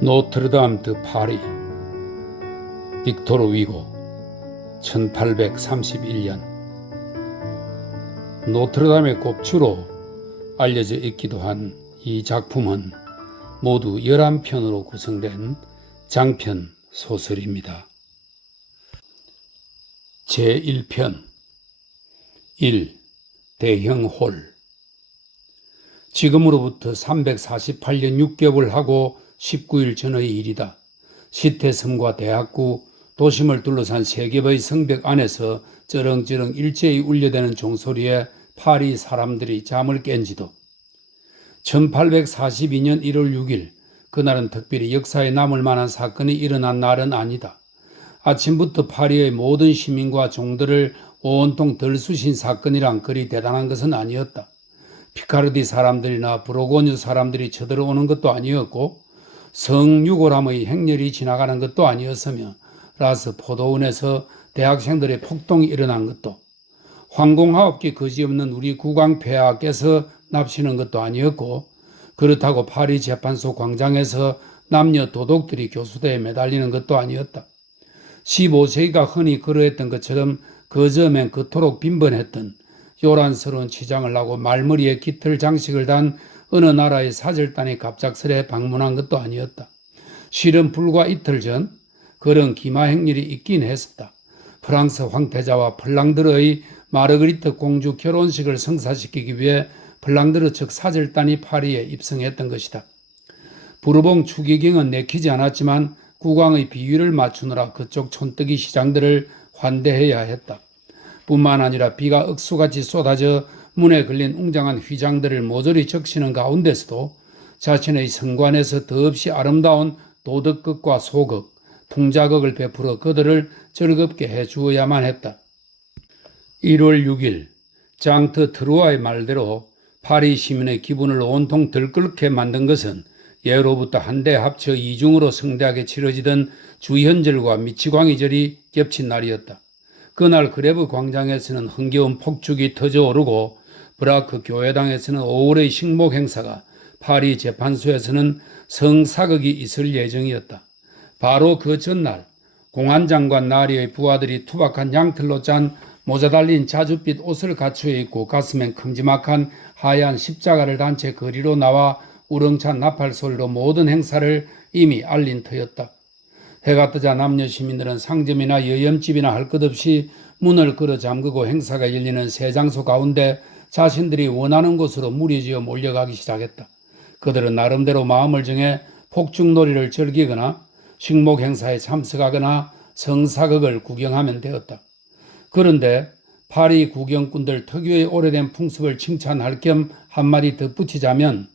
노트르담 드 파리 빅토르 위고 1831년. 노트르담의 꼽주로 알려져 있기도 한 이 작품은 모두 11편으로 구성된 장편 소설입니다. 제1편 1. 대형 홀. 지금으로부터 348년 6개월 하고 19일 전의 일이다. 시태섬과 대학구, 도심을 둘러싼 세 겹의 성벽 안에서 쩌렁쩌렁 일제히 울려대는 종소리에 파리 사람들이 잠을 깬 지도 1842년 1월 6일, 그날은 특별히 역사에 남을 만한 사건이 일어난 날은 아니다. 아침부터 파리의 모든 시민과 종들을 온통 들쑤신 사건이란 그리 대단한 것은 아니었다. 피카르디 사람들이나 브로고뉴 사람들이 쳐들어오는 것도 아니었고 성 유골함의 행렬이 지나가는 것도 아니었으며 라스 포도원에서 대학생들의 폭동이 일어난 것도 황공하옵기 그지없는 우리 국왕 폐하께서 납치는 것도 아니었고 그렇다고 파리 재판소 광장에서 남녀 도둑들이 교수대에 매달리는 것도 아니었다. 15세기가 흔히 그러했던 것처럼 그 점엔 그토록 빈번했던 요란스러운 치장을 하고 말머리에 깃털 장식을 단 어느 나라의 사절단이 갑작스레 방문한 것도 아니었다. 실은 불과 이틀 전 그런 기마 행렬이 있긴 했었다. 프랑스 황태자와 플랑드르의 마르그리트 공주 결혼식을 성사시키기 위해 플랑드르 측 사절단이 파리에 입성했던 것이다. 부르봉 추기경은 내키지 않았지만 국왕의 비위를 맞추느라 그쪽 촌뜨기 시장들을 환대해야 했다. 뿐만 아니라 비가 억수같이 쏟아져 문에 걸린 웅장한 휘장들을 모조리 적시는 가운데서도 자신의 성관에서 더없이 아름다운 도덕극과 소극, 풍자극을 베풀어 그들을 즐겁게 해주어야만 했다. 1월 6일 장트 트루아의 말대로 파리 시민의 기분을 온통 들끓게 만든 것은 예로부터 한데 합쳐 이중으로 성대하게 치러지던 주현절과 미치광이절이 겹친 날이었다. 그날 그레브 광장에서는 흥겨운 폭죽이 터져오르고 브라크 교회당에서는 5월의 식목 행사가, 파리 재판소에서는 성사극이 있을 예정이었다. 바로 그 전날 공안장관 나리의 부하들이 투박한 양털로 짠 모자 달린 자줏빛 옷을 갖추어 입고 가슴엔 큼지막한 하얀 십자가를 단 채 거리로 나와 우렁찬 나팔 소리로 모든 행사를 이미 알린 터였다. 해가 뜨자 남녀 시민들은 상점이나 여염집이나 할 것 없이 문을 걸어 잠그고 행사가 열리는 새 장소 가운데 자신들이 원하는 곳으로 무리지어 몰려가기 시작했다. 그들은 나름대로 마음을 정해 폭죽놀이를 즐기거나 식목 행사에 참석하거나 성사극을 구경하면 되었다. 그런데 파리 구경꾼들 특유의 오래된 풍습을 칭찬할 겸 한마디 덧붙이자면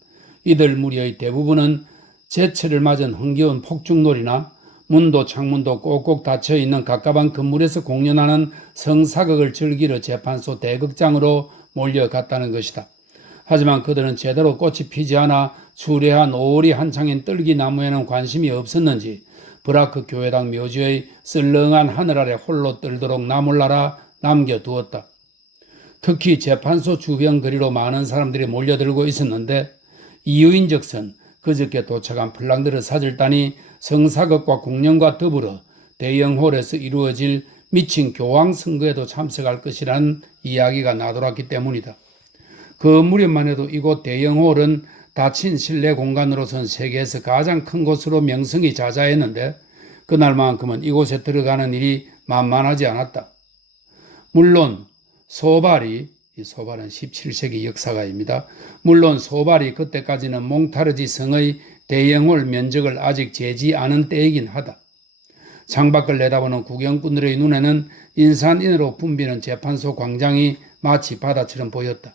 이들 무리의 대부분은 제철을 맞은 흥겨운 폭죽놀이나 문도 창문도 꼭꼭 닫혀있는 갑갑한 건물에서 공연하는 성사극을 즐기러 재판소 대극장으로 몰려갔다는 것이다. 하지만 그들은 제대로 꽃이 피지 않아 수려한 5월이 한창인 떨기나무에는 관심이 없었는지 브라크 교회당 묘지의 썰렁한 하늘 아래 홀로 떨도록 나물 날아 남겨두었다. 특히 재판소 주변 거리로 많은 사람들이 몰려들고 있었는데 이유인즉슨 그저께 도착한 플랑드르 사절단이 성사극과 공연과 더불어 대형홀에서 이루어질 미친 교황 선거에도 참석할 것이라는 이야기가 나돌았기 때문이다. 그 무렵만 해도 이곳 대형홀은 닫힌 실내 공간으로선 세계에서 가장 큰 곳으로 명성이 자자했는데 그날만큼은 이곳에 들어가는 일이 만만하지 않았다. 물론 소발은 17세기 역사가입니다. 물론 소발이 그때까지는 몽타르지 성의 대형홀 면적을 아직 재지 않은 때이긴 하다. 창밖을 내다보는 구경꾼들의 눈에는 인산인으로 붐비는 재판소 광장이 마치 바다처럼 보였다.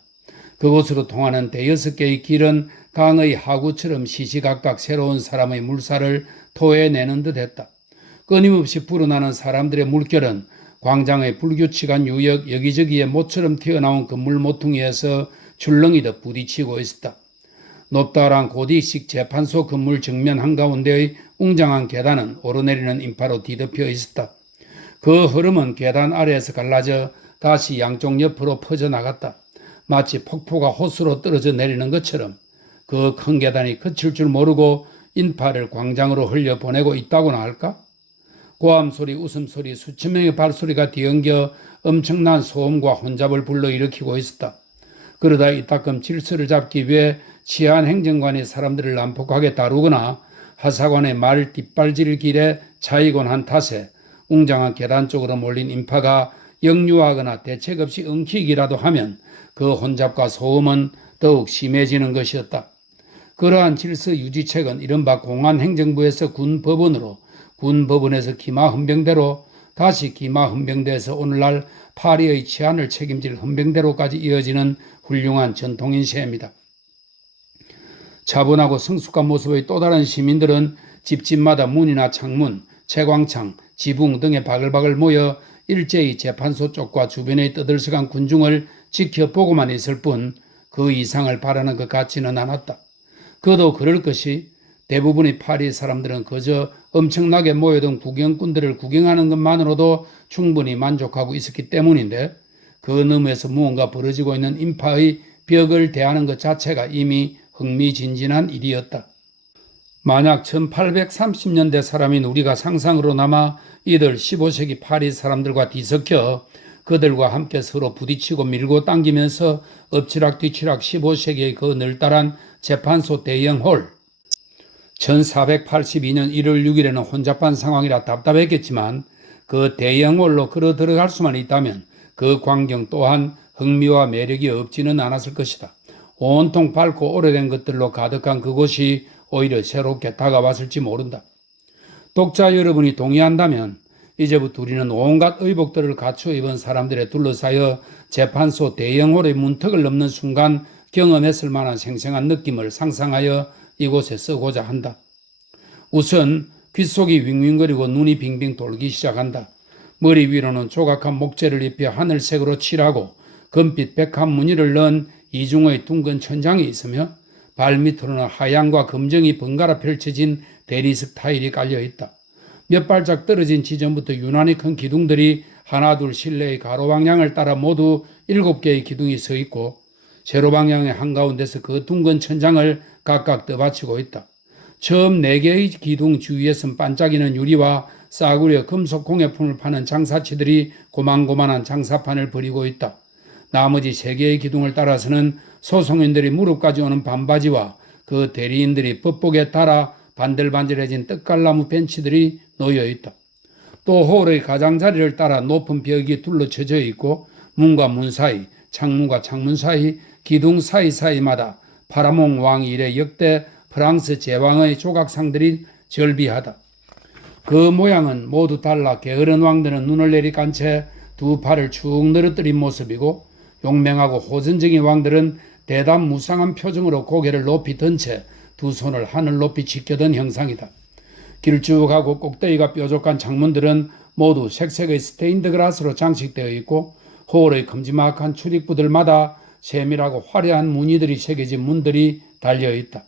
그곳으로 통하는 대여섯 개의 길은 강의 하구처럼 시시각각 새로운 사람의 물살을 토해내는 듯했다. 끊임없이 불어나는 사람들의 물결은 광장의 불규칙한 유역 여기저기에 모처럼 튀어나온 건물 모퉁이에서 출렁이듯 부딪히고 있었다. 높다란 고디식 재판소 건물 정면 한가운데의 웅장한 계단은 오르내리는 인파로 뒤덮여 있었다. 그 흐름은 계단 아래에서 갈라져 다시 양쪽 옆으로 퍼져나갔다. 마치 폭포가 호수로 떨어져 내리는 것처럼 그 큰 계단이 그칠 줄 모르고 인파를 광장으로 흘려보내고 있다고나 할까? 고함소리, 웃음소리, 수천 명의 발소리가 뒤엉겨 엄청난 소음과 혼잡을 불러일으키고 있었다. 그러다 이따금 질서를 잡기 위해 치안 행정관이 사람들을 난폭하게 다루거나 하사관의 말 뒷발질 길에 차이곤 한 탓에 웅장한 계단 쪽으로 몰린 인파가 역류하거나 대책 없이 엉키기라도 하면 그 혼잡과 소음은 더욱 심해지는 것이었다. 그러한 질서 유지책은 이른바 공안행정부에서 군법원으로, 군법원에서 기마헌병대로, 다시 기마헌병대에서 오늘날 파리의 치안을 책임질 헌병대로까지 이어지는 훌륭한 전통인 셈이다. 차분하고 성숙한 모습의 또 다른 시민들은 집집마다 문이나 창문, 채광창, 지붕 등에 바글바글 모여 일제히 재판소 쪽과 주변의 떠들썩한 군중을 지켜보고만 있을 뿐 그 이상을 바라는 것 같지는 않았다. 그도 그럴 것이 대부분의 파리 사람들은 그저 엄청나게 모여든 구경꾼들을 구경하는 것만으로도 충분히 만족하고 있었기 때문인데 그 너머에서 무언가 벌어지고 있는 인파의 벽을 대하는 것 자체가 이미 흥미진진한 일이었다. 만약 1830년대 사람인 우리가 상상으로나마 이들 15세기 파리 사람들과 뒤섞여 그들과 함께 서로 부딪히고 밀고 당기면서 엎치락뒤치락 15세기의 그 널따란 재판소 대형 홀, 1482년 1월 6일에는 혼잡한 상황이라 답답했겠지만 그 대형 홀로 걸어 들어갈 수만 있다면 그 광경 또한 흥미와 매력이 없지는 않았을 것이다. 온통 밝고 오래된 것들로 가득한 그곳이 오히려 새롭게 다가왔을지 모른다. 독자 여러분이 동의한다면 이제부터 우리는 온갖 의복들을 갖추어 입은 사람들에 둘러싸여 재판소 대형홀의 문턱을 넘는 순간 경험했을 만한 생생한 느낌을 상상하여 이곳에 쓰고자 한다. 우선 귓속이 윙윙거리고 눈이 빙빙 돌기 시작한다. 머리 위로는 조각한 목재를 입혀 하늘색으로 칠하고 금빛 백합 무늬를 넣은 이중의 둥근 천장이 있으며 발밑으로는 하얀과 검정이 번갈아 펼쳐진 대리석 타일이 깔려있다. 몇 발짝 떨어진 지점부터 유난히 큰 기둥들이 하나둘 실내의 가로방향을 따라 모두 7개의 기둥이 서 있고 세로 방향의 한가운데서 그 둥근 천장을 각각 떠받치고 있다. 처음 4개의 기둥 주위에선 반짝이는 유리와 싸구려 금속 공예품을 파는 장사치들이 고만고만한 장사판을 벌이고 있다. 나머지 3개의 기둥을 따라서는 소송인들이 무릎까지 오는 반바지와 그 대리인들이 법복에 따라 반들반들해진 떡갈나무 벤치들이 놓여 있다. 또 홀의 가장자리를 따라 높은 벽이 둘러쳐져 있고 문과 문 사이, 창문과 창문 사이, 기둥 사이사이마다 파라몽 왕 이래 역대 프랑스 제왕의 조각상들이 절비하다. 그 모양은 모두 달라 게으른 왕들은 눈을 내리깐 채 두 팔을 축 늘어뜨린 모습이고 용맹하고 호전적인 왕들은 대담 무쌍한 표정으로 고개를 높이 든 채 두 손을 하늘 높이 지켜든 형상이다. 길쭉하고 꼭대기가 뾰족한 창문들은 모두 색색의 스테인드 글라스로 장식되어 있고 홀의 큼지막한 출입구들마다 세밀하고 화려한 무늬들이 새겨진 문들이 달려있다.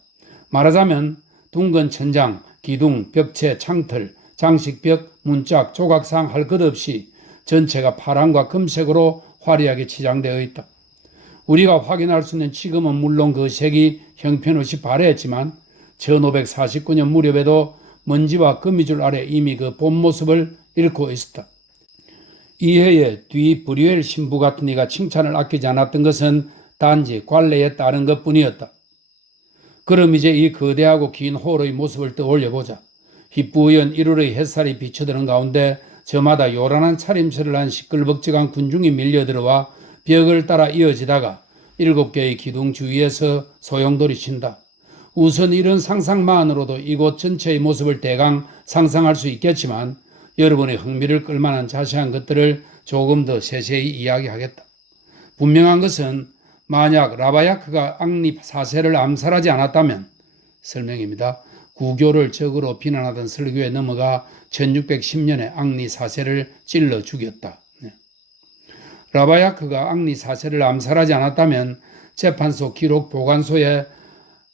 말하자면 둥근 천장, 기둥, 벽체, 창틀, 장식벽, 문짝, 조각상 할 것 없이 전체가 파란과 금색으로 화려하게 치장되어 있다. 우리가 확인할 수 있는 지금은 물론 그 색이 형편없이 발해했지만 1549년 무렵에도 먼지와 거미줄 아래 이미 그 본 모습을 잃고 있었다. 이해의 뒤 브리웰 신부 같은 이가 칭찬을 아끼지 않았던 것은 단지 관례에 따른 것뿐이었다. 그럼 이제 이 거대하고 긴 홀의 모습을 떠올려보자. 희뿌연 1월의 햇살이 비쳐드는 가운데 저마다 요란한 차림새를 한 시끌벅적한 군중이 밀려들어와 벽을 따라 이어지다가 7개의 기둥 주위에서 소용돌이 친다. 우선 이런 상상만으로도 이곳 전체의 모습을 대강 상상할 수 있겠지만 여러분의 흥미를 끌만한 자세한 것들을 조금 더 세세히 이야기하겠다. 분명한 것은 만약 라바야크가 앙리 4세를 암살하지 않았다면 설명입니다. 구교를 적으로 비난하던 설교에 넘어가 1610년에 앙리 4세를 찔러 죽였다. 라바야크가 앙리 4세를 암살하지 않았다면 재판소 기록 보관소에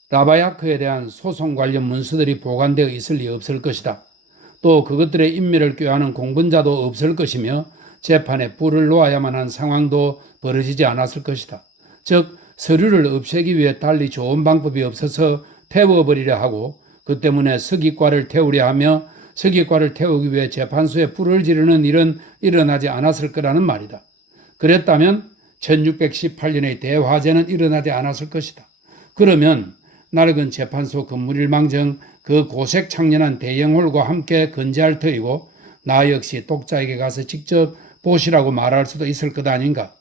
라바야크에 대한 소송 관련 문서들이 보관되어 있을 리 없을 것이다. 또 그것들의 인멸을 꾀하는 공분자도 없을 것이며 재판에 불을 놓아야만 한 상황도 벌어지지 않았을 것이다. 즉 서류를 없애기 위해 달리 좋은 방법이 없어서 태워버리려 하고 그 때문에 서기과를 태우려 하며 서기과를 태우기 위해 재판소에 불을 지르는 일은 일어나지 않았을 거라는 말이다. 그랬다면 1618년의 대화재는 일어나지 않았을 것이다. 그러면 낡은 재판소 건물일망정 그 고색 창년한 대형홀과 함께 건재할 터이고 나 역시 독자에게 가서 직접 보시라고 말할 수도 있을 것 아닌가.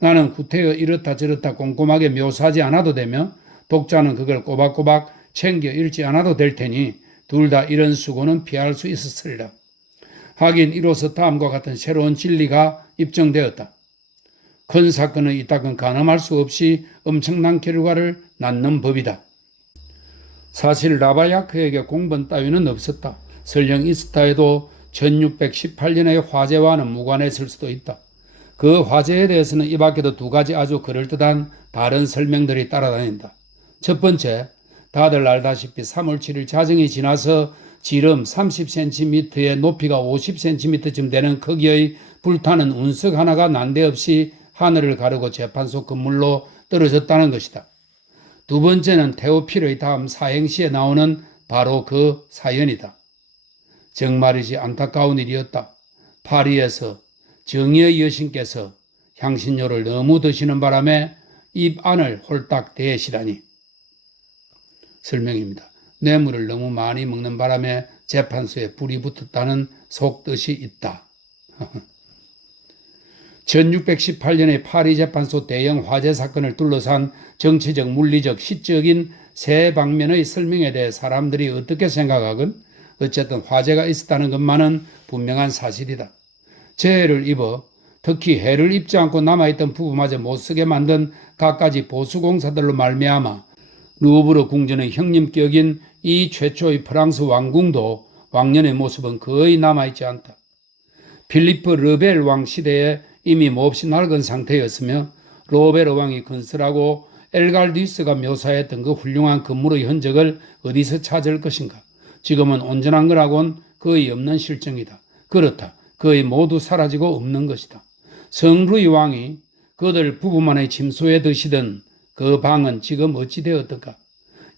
나는 구태여 이렇다 저렇다 꼼꼼하게 묘사하지 않아도 되며 독자는 그걸 꼬박꼬박 챙겨 읽지 않아도 될 테니 둘 다 이런 수고는 피할 수 있었으리라. 하긴 이로써 다음과 같은 새로운 진리가 입증되었다. 큰 사건은 이따금 가늠할 수 없이 엄청난 결과를 낳는 법이다. 사실 라바야크에게 공번 따위는 없었다. 설령 있었다 해도 1618년의 화재와는 무관했을 수도 있다. 그 화재에 대해서는 이 밖에도 두 가지 아주 그럴듯한 다른 설명들이 따라다닌다. 첫 번째, 다들 알다시피 3월 7일 자정이 지나서 지름 30cm의 높이가 50cm쯤 되는 크기의 불타는 운석 하나가 난데없이 하늘을 가르고 재판소 건물로 떨어졌다는 것이다. 두 번째는 테오필의 다음 사행시에 나오는 바로 그 사연이다. 정말이지 안타까운 일이었다. 파리에서 정의의 여신께서 향신료를 너무 드시는 바람에 입 안을 홀딱 대시다니. 설명입니다. 뇌물을 너무 많이 먹는 바람에 재판소에 불이 붙었다는 속뜻이 있다. 1618년의 파리 재판소 대형 화재 사건을 둘러싼 정치적, 물리적, 시적인 세 방면의 설명에 대해 사람들이 어떻게 생각하건 어쨌든 화재가 있었다는 것만은 분명한 사실이다. 재해를 입어 특히 해를 입지 않고 남아있던 부부마저 못쓰게 만든 갖가지 보수공사들로 말미암아 루브르 궁전의 형님격인 이 최초의 프랑스 왕궁도 왕년의 모습은 거의 남아있지 않다. 필리프 르벨 왕 시대에 이미 몹시 낡은 상태였으며 로베르 왕이 건설하고 엘갈디스가 묘사했던 그 훌륭한 건물의 흔적을 어디서 찾을 것인가. 지금은 온전한 거라고는 거의 없는 실정이다. 그렇다. 거의 모두 사라지고 없는 것이다. 성루이 왕이 그들 부부만의 침소에 드시던 그 방은 지금 어찌 되었던가.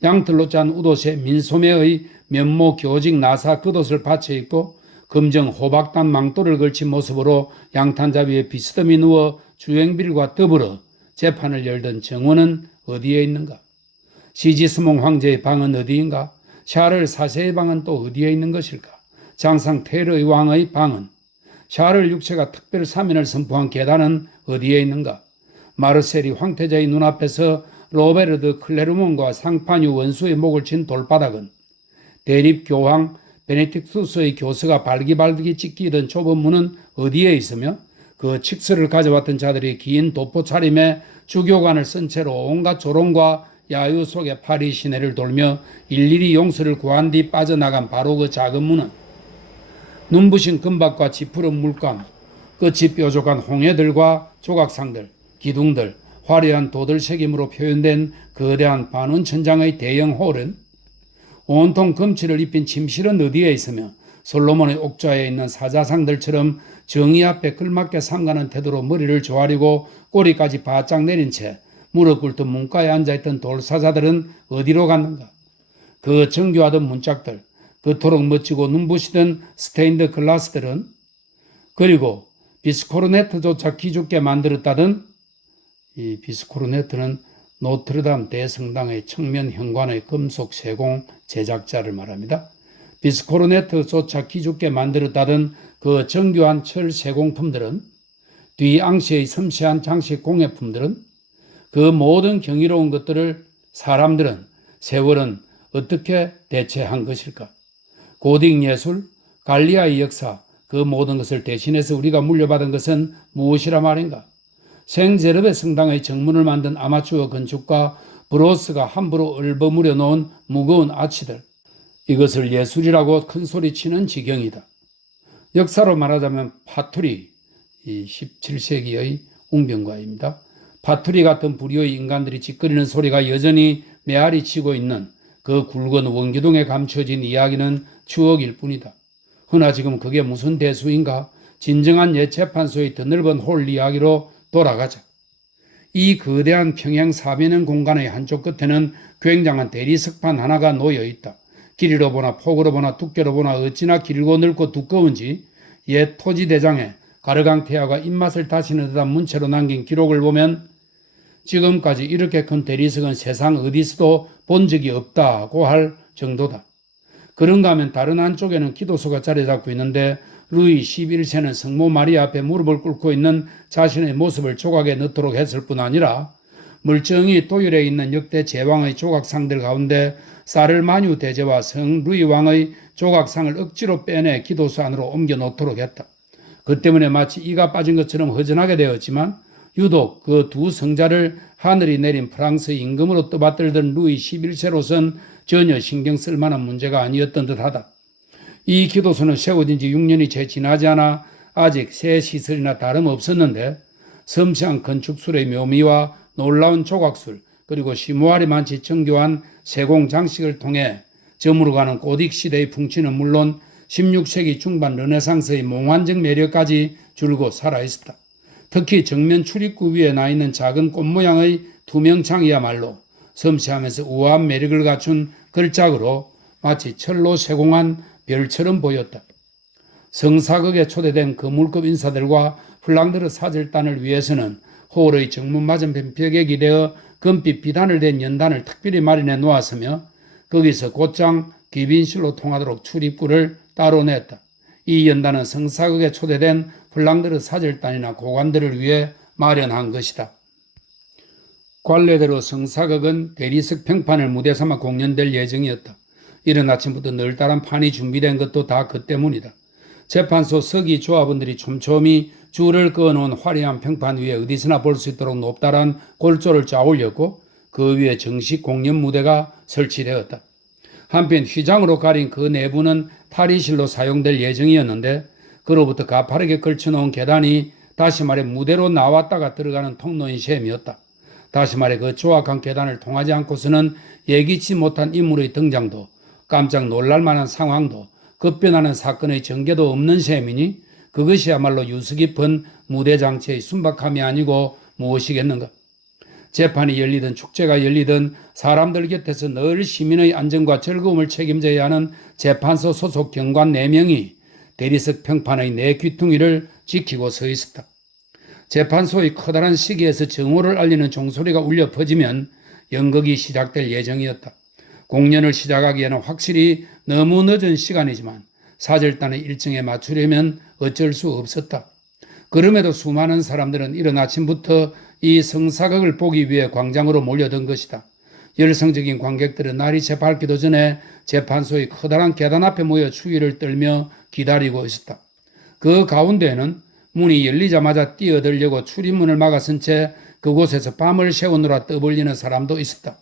양털로 짠 우도새 민소매의 면모 교직 나사 겉옷을 받쳐 입고 검정 호박단 망토를 걸친 모습으로 양탄자 위에 비스듬히 누워 주행빌과 더불어 재판을 열던 정원은 어디에 있는가? 시지스몽 황제의 방은 어디인가? 샤를 4세의 방은 또 어디에 있는 것일까? 장상 테르의 왕의 방은? 샤를 6세가 특별 사면을 선포한 계단은 어디에 있는가? 마르셀이 황태자의 눈앞에서 로베르드 클레르몬과 상파뉴 원수의 목을 친 돌바닥은? 대립교황 베네딕투스의 교서가 발기발기 찢기던 좁은 문은 어디에 있으며 그 칙서를 가져왔던 자들이 긴 도포 차림에 주교관을 쓴 채로 온갖 조롱과 야유 속에 파리 시내를 돌며 일일이 용서를 구한 뒤 빠져나간 바로 그 작은 문은 눈부신 금박과 지푸른 물감, 끝이 뾰족한 홍해들과 조각상들, 기둥들, 화려한 도들 색임으로 표현된 거대한 반원천장의 대형 홀은 온통 금치를 입힌 침실은 어디에 있으며 솔로몬의 옥좌에 있는 사자상들처럼 정의 앞에 끌맞게 삼가는 태도로 머리를 조아리고 꼬리까지 바짝 내린 채 무릎 꿇듯 문가에 앉아있던 돌사자들은 어디로 갔는가? 그 정교하던 문짝들, 그토록 멋지고 눈부시던 스테인드 글라스들은, 그리고 비스코르네트조차 기죽게 만들었다던, 이 비스코르네트는 노트르담 대성당의 청면 현관의 금속 세공 제작자를 말합니다. 비스코르네트조차 기죽게 만들었다던 그 정교한 철 세공품들은, 뒤앙시의 섬세한 장식 공예품들은, 그 모든 경이로운 것들을 사람들은, 세월은 어떻게 대체한 것일까? 고딕 예술, 갈리아의 역사, 그 모든 것을 대신해서 우리가 물려받은 것은 무엇이라 말인가? 생제르베 성당의 정문을 만든 아마추어 건축가 브로스가 함부로 얼버무려 놓은 무거운 아치들, 이것을 예술이라고 큰소리치는 지경이다. 역사로 말하자면 파투리, 이 17세기의 웅변가입니다. 파투리 같은 부류의 인간들이 짓거리는 소리가 여전히 메아리 치고 있는 그 굵은 원기둥에 감춰진 이야기는 추억일 뿐이다. 허나 지금 그게 무슨 대수인가? 진정한 옛 재판소의 드넓은 홀 이야기로 돌아가자. 이 거대한 평양 400년 공간의 한쪽 끝에는 굉장한 대리석판 하나가 놓여 있다. 길이로 보나 폭으로 보나 두께로 보나 어찌나 길고 넓고 두꺼운지 옛 토지대장에 가르강태야가 입맛을 다시는 듯한 문체로 남긴 기록을 보면 지금까지 이렇게 큰 대리석은 세상 어디서도 본 적이 없다고 할 정도다. 그런가 하면 다른 한쪽에는 기도소가 자리 잡고 있는데 루이 11세는 성모 마리아 앞에 무릎을 꿇고 있는 자신의 모습을 조각에 넣도록 했을 뿐 아니라 멀쩡히 도율에 있는 역대 제왕의 조각상들 가운데 사르마뉴 대제와 성 루이 왕의 조각상을 억지로 빼내 기도소 안으로 옮겨 놓도록 했다. 그 때문에 마치 이가 빠진 것처럼 허전하게 되었지만 유독 그 두 성자를 하늘이 내린 프랑스 임금으로 떠받들던 루이 11세로선 전혀 신경 쓸 만한 문제가 아니었던 듯하다. 이 기도소는 세워진 지 6년이 채 지나지 않아 아직 새 시설이나 다름없었는데 섬세한 건축술의 묘미와 놀라운 조각술 그리고 심오하리 많지 정교한 세공 장식을 통해 저물어가는 고딕 시대의 풍치는 물론 16세기 중반 르네상스의 몽환적 매력까지 줄곧 살아있었다. 특히 정면 출입구 위에 나 있는 작은 꽃 모양의 투명창이야말로 섬세하면서 우아한 매력을 갖춘 걸작으로 마치 철로 세공한 별처럼 보였다. 성사극에 초대된 거물급 인사들과 플랑드르 사절단을 위해서는 홀의 정문 맞은편 벽에 기대어 금빛 비단을 댄 연단을 특별히 마련해 놓았으며 거기서 곧장 귀빈실로 통하도록 출입구를 따로 냈다. 이 연단은 성사극에 초대된 플랑드르 사절단이나 고관들을 위해 마련한 것이다. 관례대로 성사극은 대리석 평판을 무대 삼아 공연될 예정이었다. 이른 아침부터 널따란 판이 준비된 것도 다 그 때문이다. 재판소 서기 조합원들이 촘촘히 줄을 그어놓은 화려한 평판 위에 어디서나 볼 수 있도록 높다란 골조를 짜 올렸고 그 위에 정식 공연 무대가 설치되었다. 한편 휘장으로 가린 그 내부는 탈의실로 사용될 예정이었는데 그로부터 가파르게 걸쳐놓은 계단이 다시 말해 무대로 나왔다가 들어가는 통로인 셈이었다. 다시 말해 그 조악한 계단을 통하지 않고서는 예기치 못한 인물의 등장도 깜짝 놀랄만한 상황도 급변하는 사건의 전개도 없는 셈이니 그것이야말로 유서 깊은 무대 장치의 순박함이 아니고 무엇이겠는가. 재판이 열리든 축제가 열리든 사람들 곁에서 늘 시민의 안전과 즐거움을 책임져야 하는 재판소 소속 경관 4명이 대리석 평판의 네 귀퉁이를 지키고 서 있었다. 재판소의 커다란 시기에서 정오를 알리는 종소리가 울려 퍼지면 연극이 시작될 예정이었다. 공연을 시작하기에는 확실히 너무 늦은 시간이지만 사절단의 일정에 맞추려면 어쩔 수 없었다. 그럼에도 수많은 사람들은 이른 아침부터 이 성사극을 보기 위해 광장으로 몰려든 것이다. 열성적인 관객들은 날이 채 밝기도 전에 재판소의 커다란 계단 앞에 모여 추위를 떨며 기다리고 있었다. 그 가운데에는 문이 열리자마자 뛰어들려고 출입문을 막아선 채 그곳에서 밤을 새우느라 떠벌리는 사람도 있었다.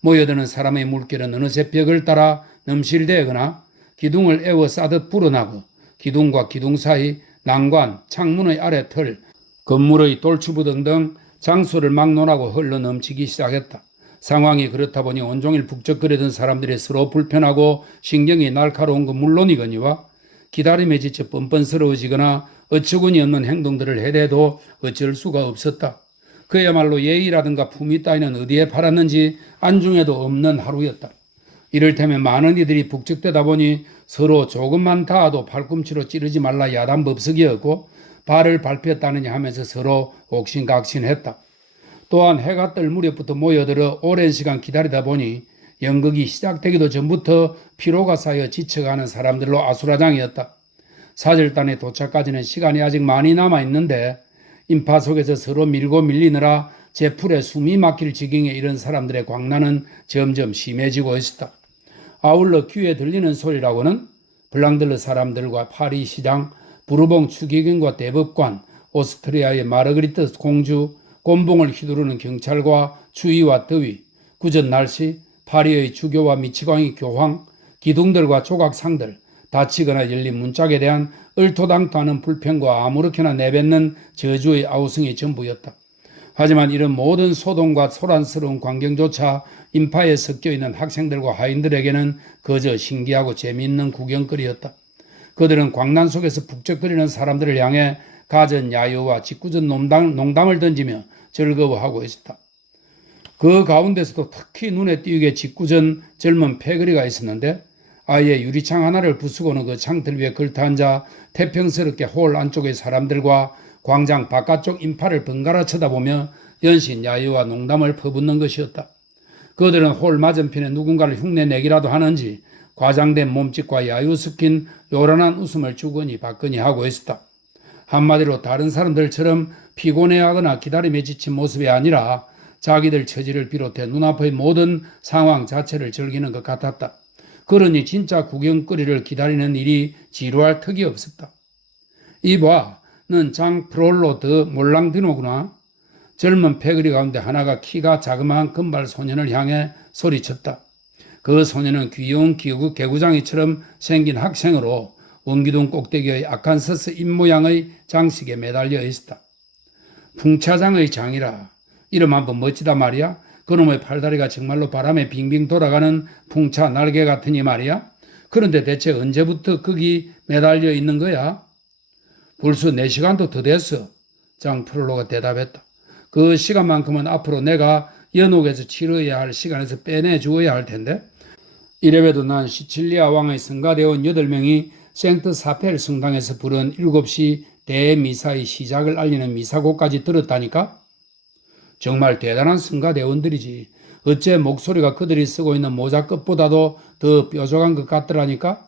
모여드는 사람의 물결은 어느새 벽을 따라 넘실대거나 기둥을 에워싸듯 불어나고 기둥과 기둥 사이 난관, 창문의 아래 털, 건물의 돌추부 등등 장소를 막론하고 흘러 넘치기 시작했다. 상황이 그렇다 보니 온종일 북적거리던 사람들이 서로 불편하고 신경이 날카로운 건 물론이거니와 기다림에 지쳐 뻔뻔스러워지거나 어처구니 없는 행동들을 해대도 어쩔 수가 없었다. 그야말로 예의라든가 품위 따위는 어디에 팔았는지 안중에도 없는 하루였다. 이를테면 많은 이들이 북적대다 보니 서로 조금만 닿아도 팔꿈치로 찌르지 말라 야단 법석이었고 발을 밟혔다느냐 하면서 서로 옥신각신했다. 또한 해가 뜰 무렵부터 모여들어 오랜 시간 기다리다 보니 연극이 시작되기도 전부터 피로가 쌓여 지쳐가는 사람들로 아수라장이었다. 사절단에 도착까지는 시간이 아직 많이 남아있는데 인파 속에서 서로 밀고 밀리느라 제풀에 숨이 막힐 지경에 이른 사람들의 광란은 점점 심해지고 있었다. 아울러 귀에 들리는 소리라고는 블랑들르 사람들과 파리 시장, 부르봉 추기경과 대법관, 오스트리아의 마르그리트 공주, 곤봉을 휘두르는 경찰과 추위와 더위, 굳은 날씨, 파리의 주교와 미치광이 교황, 기둥들과 조각상들, 닫히거나 열린 문짝에 대한 얼토당토하는 불평과 아무렇게나 내뱉는 저주의 아우성이 전부였다. 하지만 이런 모든 소동과 소란스러운 광경조차 인파에 섞여있는 학생들과 하인들에게는 그저 신기하고 재미있는 구경거리였다. 그들은 광란 속에서 북적거리는 사람들을 향해 가전 야유와 짓궂은 농담을 던지며 즐거워하고 있었다. 그 가운데서도 특히 눈에 띄게 짓궂은 젊은 패거리가 있었는데 아예 유리창 하나를 부수고는 그 창틀 위에 걸터앉아 태평스럽게 홀 안쪽의 사람들과 광장 바깥쪽 인파를 번갈아 쳐다보며 연신 야유와 농담을 퍼붓는 것이었다. 그들은 홀 맞은편에 누군가를 흉내내기라도 하는지 과장된 몸짓과 야유 섞인 요란한 웃음을 주거니 받거니 하고 있었다. 한마디로 다른 사람들처럼 피곤해하거나 기다림에 지친 모습이 아니라 자기들 처지를 비롯해 눈앞의 모든 상황 자체를 즐기는 것 같았다. 그러니 진짜 구경거리를 기다리는 일이 지루할 턱이 없었다. 이봐, 넌 장 프롤로 더 몰랑드노구나. 젊은 패거리 가운데 하나가 키가 자그마한 금발 소년을 향해 소리쳤다. 그 소년은 귀여운 개구장이처럼 생긴 학생으로 원기둥 꼭대기의 아칸서스 입모양의 장식에 매달려 있었다. 풍차장의 장이라. 이름 한번 멋지다 말이야. 그놈의 팔다리가 정말로 바람에 빙빙 돌아가는 풍차 날개 같으니 말이야. 그런데 대체 언제부터 거기 매달려 있는 거야? 벌써 4시간도 더 됐어. 장 프롤로가 대답했다. 그 시간만큼은 앞으로 내가 연옥에서 치러야 할 시간에서 빼내주어야 할 텐데. 이래봬도 난 시칠리아 왕의 성가대원 8명이 생트 사펠 성당에서 부른 7시 대미사의 시작을 알리는 미사곡까지 들었다니까? 정말 대단한 성가대원들이지. 어째 목소리가 그들이 쓰고 있는 모자 끝보다도 더 뾰족한 것 같더라니까?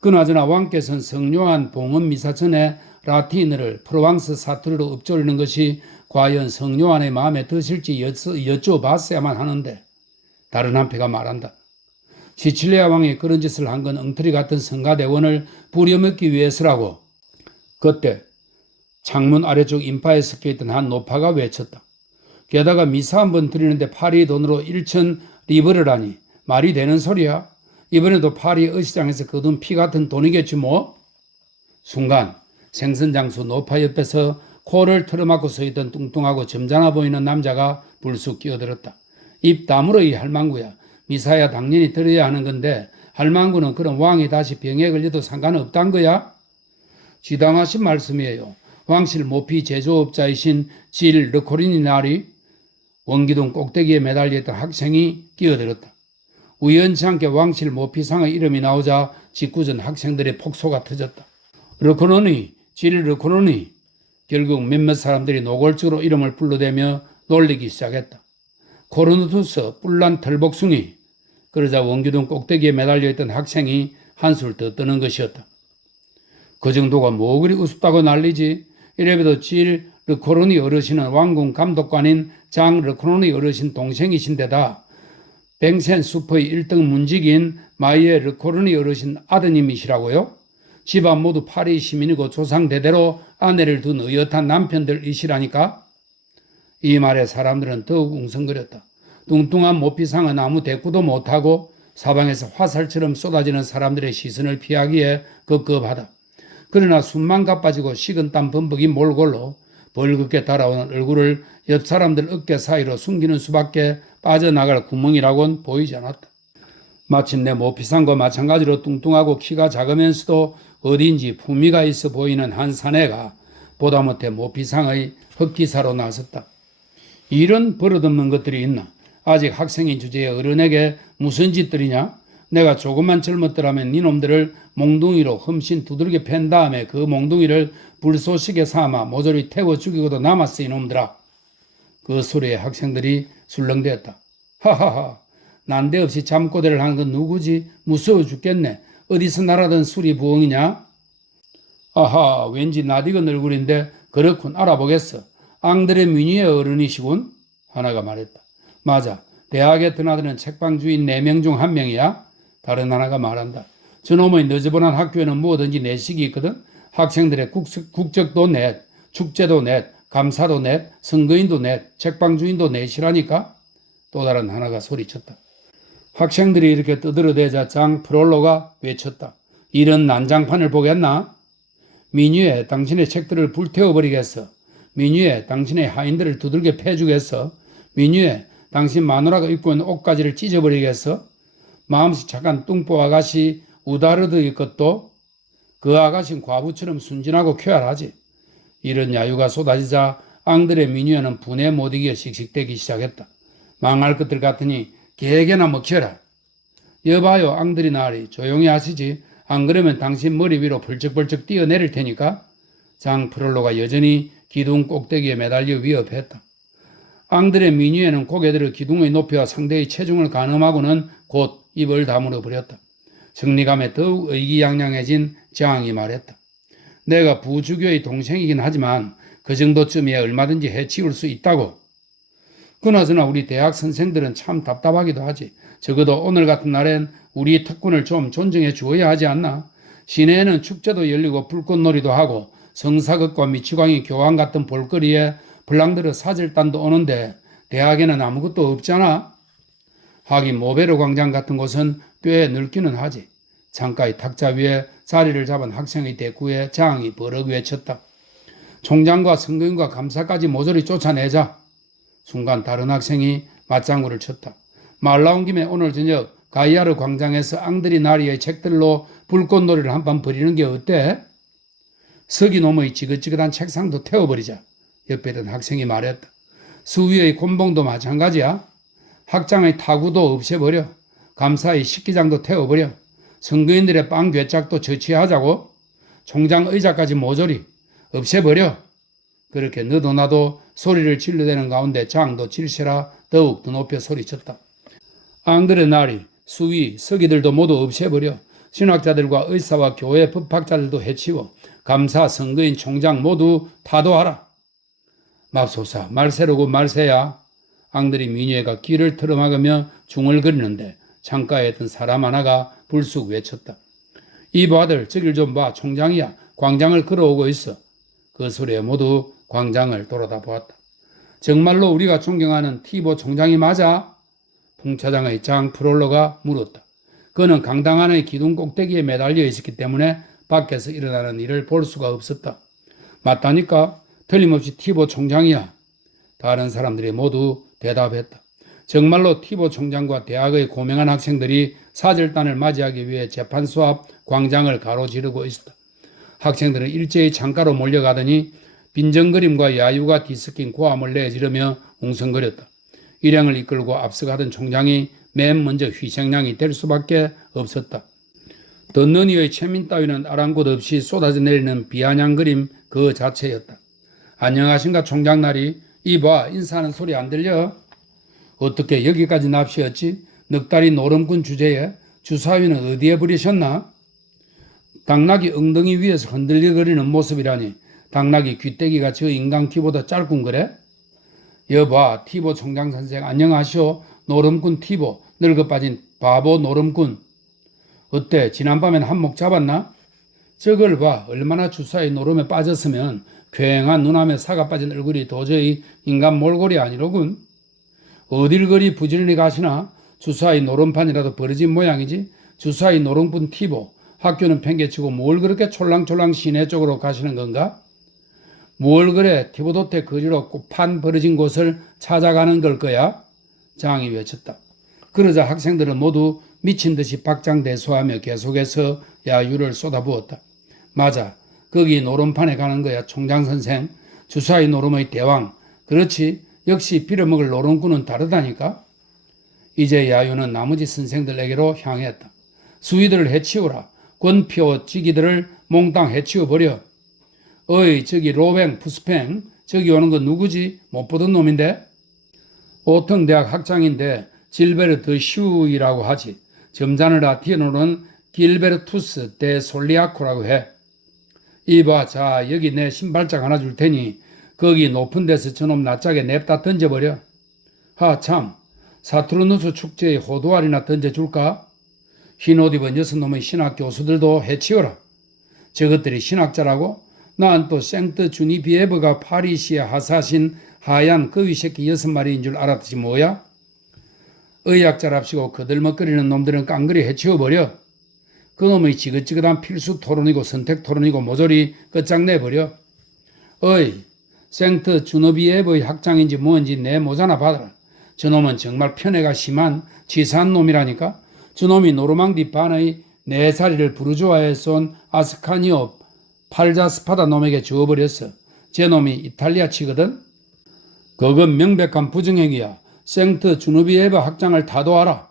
그나저나 왕께서는 성요한 봉헌 미사 전에 라틴어를 프로방스 사투리로 읊조리는 것이 과연 성요한의 마음에 드실지 여쭤봤어야만 하는데 다른 한패가 말한다. 시칠리아 왕이 그런 짓을 한 건 엉터리 같은 성가대원을 부려먹기 위해서라고. 그때 창문 아래쪽 인파에 섞여있던 한 노파가 외쳤다. 게다가 미사 한 번 드리는데 파리 돈으로 1천 리브르라니 말이 되는 소리야. 이번에도 파리 어시장에서 거둔 피 같은 돈이겠지 뭐. 순간 생선장수 노파 옆에서 코를 틀어막고 서있던 뚱뚱하고 점잖아 보이는 남자가 불쑥 끼어들었다. 입 다물어 이 할망구야. 미사야 당연히 들어야 하는 건데 할망구는 그럼 왕이 다시 병에 걸려도 상관없단 거야? 지당하신 말씀이에요. 왕실 모피 제조업자이신 질 르코리니나리 원기둥 꼭대기에 매달려있던 학생이 끼어들었다. 우연치 않게 왕실 모피상의 이름이 나오자 직구전 학생들의 폭소가 터졌다. 르코노니, 질 르코노니. 결국 몇몇 사람들이 노골적으로 이름을 불러대며 놀리기 시작했다. 코르누투스 뿔난 털복숭이. 그러자 원기둥 꼭대기에 매달려있던 학생이 한술 더 떠는 것이었다. 그 정도가 뭐 그리 우습다고 난리지. 이래봬도 질 르코르니 어르신은 왕궁 감독관인 장 르코르니 어르신 동생이신데다 뱅센 숲의 1등 문직인 마이에 르코르니 어르신 아드님이시라고요? 집안 모두 파리 시민이고 조상 대대로 아내를 둔 의젓한 남편들이시라니까? 이 말에 사람들은 더욱 웅성거렸다. 뚱뚱한 모피상은 아무 대꾸도 못하고 사방에서 화살처럼 쏟아지는 사람들의 시선을 피하기에 급급하다. 그러나 숨만 가빠지고 식은땀 범벅인 몰골로 벌겋게 달아오는 얼굴을 옆 사람들 어깨 사이로 숨기는 수밖에 빠져나갈 구멍이라고는 보이지 않았다. 마침내 모피상과 마찬가지로 뚱뚱하고 키가 작으면서도 어딘지 품위가 있어 보이는 한 사내가 보다 못해 모피상의 흑기사로 나섰다. 이런 버릇없는 것들이 있나? 아직 학생인 주제에 어른에게 무슨 짓들이냐? 내가 조금만 젊었더라면 니놈들을 몽둥이로 흠씬 두들겨 팬 다음에 그 몽둥이를 불쏘시개 삼아 모조리 태워 죽이고도 남았어 이놈들아. 그 소리에 학생들이 술렁대었다. 하하하, 난데없이 잠꼬대를 한 건 누구지? 무서워 죽겠네. 어디서 날아든 수리 부엉이냐? 아하, 왠지 낯익은 얼굴인데 그렇군, 알아보겠어. 앙드레 뮤니의 어른이시군? 하나가 말했다. 맞아, 대학에 드나드는 책방 주인 4명 중 1명이야? 다른 하나가 말한다. 저놈의 너저분한 학교에는 뭐든지 내식이 있거든. 학생들의 국적도 넷, 축제도 넷, 감사도 넷, 선거인도 넷, 책방 주인도 넷이라니까? 또 다른 하나가 소리쳤다. 학생들이 이렇게 떠들어대자 장 프롤로가 외쳤다. 이런 난장판을 보겠나? 민유에 당신의 책들을 불태워버리겠어. 민유에 당신의 하인들을 두들겨 패주겠어. 민유에 당신 마누라가 입고 있는 옷가지를 찢어버리겠어. 마음씨 착한 뚱보 아가씨 우다르드의 것도 그 아가씨는 과부처럼 순진하고 쾌활하지. 이런 야유가 쏟아지자 앙드레 미니어는 분에 못 이겨 씩씩대기 시작했다. 망할 것들 같으니 개개나 먹혀라. 여봐요 앙드리 나리 조용히 하시지. 안 그러면 당신 머리 위로 벌쩍벌쩍 뛰어내릴 테니까. 장 프롤로가 여전히 기둥 꼭대기에 매달려 위협했다. 앙드레 미뉴에는 고개 들어 기둥의 높이와 상대의 체중을 가늠하고는 곧 입을 다물어 버렸다. 승리감에 더욱 의기양양해진 장이 말했다. 내가 부주교의 동생이긴 하지만 그 정도쯤이야 얼마든지 해치울 수 있다고. 그나저나 우리 대학 선생들은 참 답답하기도 하지. 적어도 오늘 같은 날엔 우리 특권을 좀 존중해 주어야 하지 않나? 시내에는 축제도 열리고 불꽃놀이도 하고 성사극과 미치광이 교황 같은 볼거리에 블랑드르 사절단도 오는데 대학에는 아무것도 없잖아. 하긴 모베르 광장 같은 곳은 꽤 넓기는 하지. 창가의 탁자 위에 자리를 잡은 학생의 대꾸에 장이 버럭 외쳤다. 총장과 성경과 감사까지 모조리 쫓아내자. 순간 다른 학생이 맞장구를 쳤다. 말 나온 김에 오늘 저녁 가이아르 광장에서 앙드리 나리의 책들로 불꽃놀이를 한판 벌이는 게 어때? 서기놈의 지긋지긋한 책상도 태워버리자. 옆에 있던 학생이 말했다. 수위의 곤봉도 마찬가지야. 학장의 타구도 없애버려. 감사의 식기장도 태워버려. 선거인들의 빵 괴짝도 처치하자고. 총장 의자까지 모조리 없애버려. 그렇게 너도 나도 소리를 질러대는 가운데 장도 질세라 더욱 더 높여 소리쳤다. 앙드레 나리, 수위, 서기들도 모두 없애버려. 신학자들과 의사와 교회 법학자들도 해치워 감사, 선거인, 총장 모두 타도하라. 맙소사, 말세로고 말세야. 앙드리 미니에가 귀를 틀어막으며 중얼거리는데 창가에 있던 사람 하나가 불쑥 외쳤다. 이봐 아들, 저길 좀 봐. 총장이야. 광장을 걸어오고 있어. 그 소리에 모두 광장을 돌아다 보았다. 정말로 우리가 존경하는 티보 총장이 맞아? 풍차장의 장 프롤로가 물었다. 그는 강당 안의 기둥 꼭대기에 매달려 있었기 때문에 밖에서 일어나는 일을 볼 수가 없었다. 맞다니까? 틀림없이 티보 총장이야. 다른 사람들이 모두 대답했다. 정말로 티보 총장과 대학의 고명한 학생들이 사절단을 맞이하기 위해 재판소 앞 광장을 가로지르고 있었다. 학생들은 일제히 창가로 몰려가더니 빈정거림과 야유가 뒤섞인 고함을 내지르며 웅성거렸다. 일행을 이끌고 앞서가던 총장이 맨 먼저 희생양이 될 수밖에 없었다. 듣는 이의 체민 따위는 아랑곳 없이 쏟아져 내리는 비아냥거림 그 자체였다. 안녕하신가 총장나리. 이봐 인사하는 소리 안 들려? 어떻게 여기까지 납시였지? 넉달이 노름꾼 주제에 주사위는 어디에 버리셨나? 당나귀 엉덩이 위에서 흔들려거리는 모습이라니. 당나귀 귀때기가 저 인간 귀보다 짧군 그래? 여봐 티보 총장 선생 안녕하시오. 노름꾼 티보, 늙어 빠진 바보 노름꾼. 어때 지난밤엔 한몫 잡았나? 저걸 봐. 얼마나 주사위 노름에 빠졌으면 괭한 눈암에 사가 빠진 얼굴이 도저히 인간 몰골이 아니로군. 어딜 그리 부지런히 가시나? 주사위 노름판이라도 버려진 모양이지. 주사위 노름꾼 티보, 학교는 팽개치고 뭘 그렇게 촐랑촐랑 시내 쪽으로 가시는 건가? 뭘 그래 티보도테 거지로 판 버려진 곳을 찾아가는 걸 거야? 장이 외쳤다. 그러자 학생들은 모두 미친 듯이 박장대소하며 계속해서 야유를 쏟아부었다. 맞아. 거기 노름판에 가는 거야 총장 선생. 주사위 노름의 대왕. 그렇지. 역시 빌어먹을 노름꾼은 다르다니까. 이제 야유는 나머지 선생들에게로 향했다. 수위들을 해치우라. 권표지기들을 몽땅 해치워버려. 어이 저기 로뱅 푸스팽 저기 오는 거 누구지? 못 보던 놈인데? 오통대학 학장인데 질베르트 슈이라고 하지. 점잖은 라틴어로는 길베르투스 데 솔리아코라고 해. 이봐 자 여기 내 신발장 하나 줄 테니 거기 높은 데서 저놈 낯짝에 냅다 던져버려. 하참 사투르누스 축제에 호두알이나 던져줄까? 흰옷 입은 여섯 놈의 신학 교수들도 해치워라. 저것들이 신학자라고? 난 또 생트 주니비에버가 파리시에 하사신 하얀 거위 새끼 6마리인 줄 알았지 뭐야? 의학자랍시고 거들먹거리는 놈들은 깡그리 해치워버려. 그놈의 지긋지긋한 필수 토론이고 선택 토론이고 모조리 끝장내버려. 어이 생트 주노비에버의 학장인지 뭔지 내 모자나 받아라. 저놈은 정말 편애가 심한 치사한 놈이라니까. 저놈이 노르망디 반의 4살이를 부르주아에 쏜 아스카니오 팔자스파다 놈에게 주어버렸어. 쟤놈이 이탈리아 치거든. 그건 명백한 부정행위야. 생트 주누비에바 학장을 타도하라.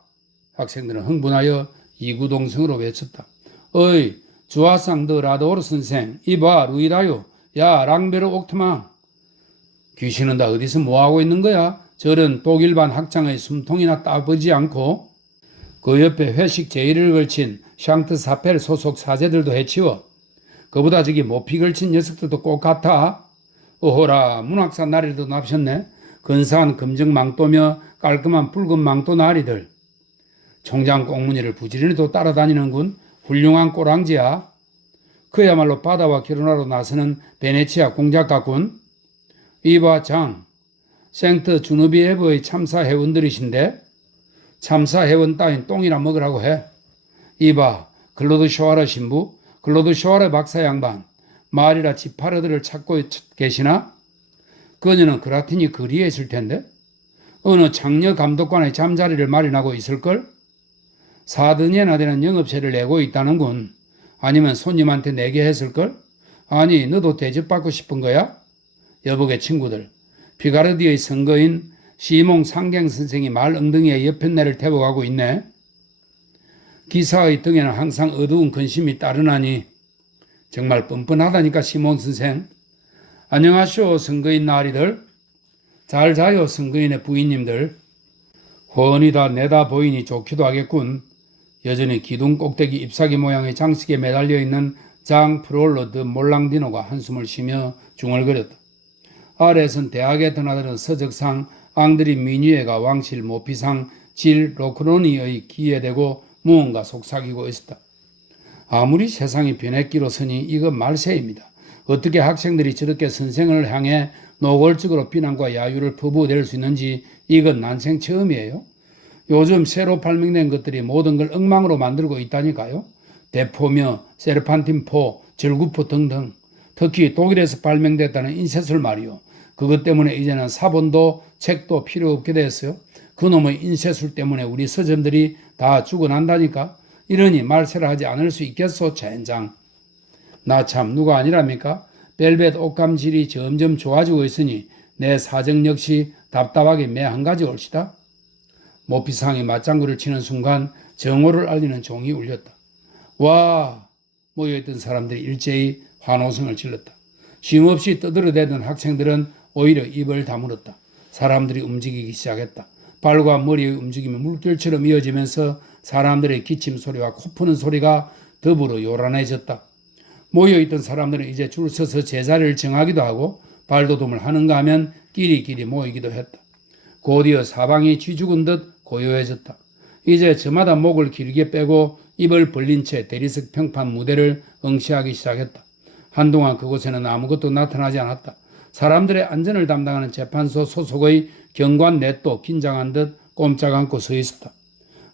학생들은 흥분하여 이구동성으로 외쳤다. 어이, 주화상 더 라도르 선생, 이봐 루이라요. 야 랑베르 옥트마. 귀신은 다 어디서 뭐하고 있는 거야? 저런 독일반 학장의 숨통이나 따보지 않고 그 옆에 회식 제의를 걸친 샹트 사펠 소속 사제들도 해치워. 그보다 저기 모피 걸친 녀석들도 꼭 같아. 어호라, 문학사 나리도 납셨네. 근사한 금정 망토며 깔끔한 붉은 망토 나리들. 총장 꽁무니를 부지런히도 따라다니는군. 훌륭한 꼬랑지야. 그야말로 바다와 결혼하러 나서는 베네치아 공작 같군. 이봐 장, 생트 주누비에브의 참사 회원들이신데 참사 회원 따윈 똥이나 먹으라고 해. 이봐 클로드 쇼아르 신부, 클로드 쇼아르 박사 양반, 말이라 지파르들을 찾고 계시나? 그녀는 그라틴이 거리에 있을 텐데 어느 장녀 감독관의 잠자리를 마련하고 있을걸? 사드니에나 되는 영업체를 내고 있다는군. 아니면 손님한테 내게 했을걸? 아니 너도 대접받고 싶은 거야? 여보게 친구들, 피가르디의 선거인 시몽 상갱 선생이 말 엉덩이에 여편네를 태워가고 있네. 기사의 등에는 항상 어두운 근심이 따르나니 정말 뻔뻔하다니까 시몬 선생. 안녕하쇼 선거인 나리들. 잘 자요 선거인의 부인님들. 훤히 다 내다 보이니 좋기도 하겠군. 여전히 기둥 꼭대기 잎사귀 모양의 장식에 매달려 있는 장 프롤로 드 몰랑디노가 한숨을 쉬며 중얼거렸다. 아래에선 대학에 드나드는 서적상 앙드리 미뉴에가 왕실 모피상 질 로크로니의 귀에 대고 무언가 속삭이고 있었다. 아무리 세상이 변했기로서니 이건 말세입니다. 어떻게 학생들이 저렇게 선생을 향해 노골적으로 비난과 야유를 퍼부어댈 수 있는지 이건 난생 처음이에요. 요즘 새로 발명된 것들이 모든 걸 엉망으로 만들고 있다니까요. 대포며 세르판틴포, 절구포 등등. 특히 독일에서 발명됐다는 인쇄술 말이요. 그것 때문에 이제는 사본도 책도 필요 없게 됐어요. 그놈의 인쇄술 때문에 우리 서점들이 다 죽어난다니까. 이러니 말세를 하지 않을 수 있겠소 젠장. 나 참 누가 아니랍니까? 벨벳 옷감질이 점점 좋아지고 있으니 내 사정 역시 답답하게 매 한 가지 올시다. 모피상이 맞장구를 치는 순간 정오를 알리는 종이 울렸다. 와! 모여있던 사람들이 일제히 환호성을 질렀다. 쉼없이 떠들어대던 학생들은 오히려 입을 다물었다. 사람들이 움직이기 시작했다. 발과 머리의 움직임이 물결처럼 이어지면서 사람들의 기침 소리와 코 푸는 소리가 더불어 요란해졌다. 모여있던 사람들은 이제 줄 서서 제자리를 정하기도 하고 발도둠을 하는가 하면 끼리끼리 모이기도 했다. 곧이어 사방이 쥐죽은 듯 고요해졌다. 이제 저마다 목을 길게 빼고 입을 벌린 채 대리석 평판 무대를 응시하기 시작했다. 한동안 그곳에는 아무것도 나타나지 않았다. 사람들의 안전을 담당하는 재판소 소속의 경관 넷도 긴장한 듯 꼼짝 않고 서 있었다.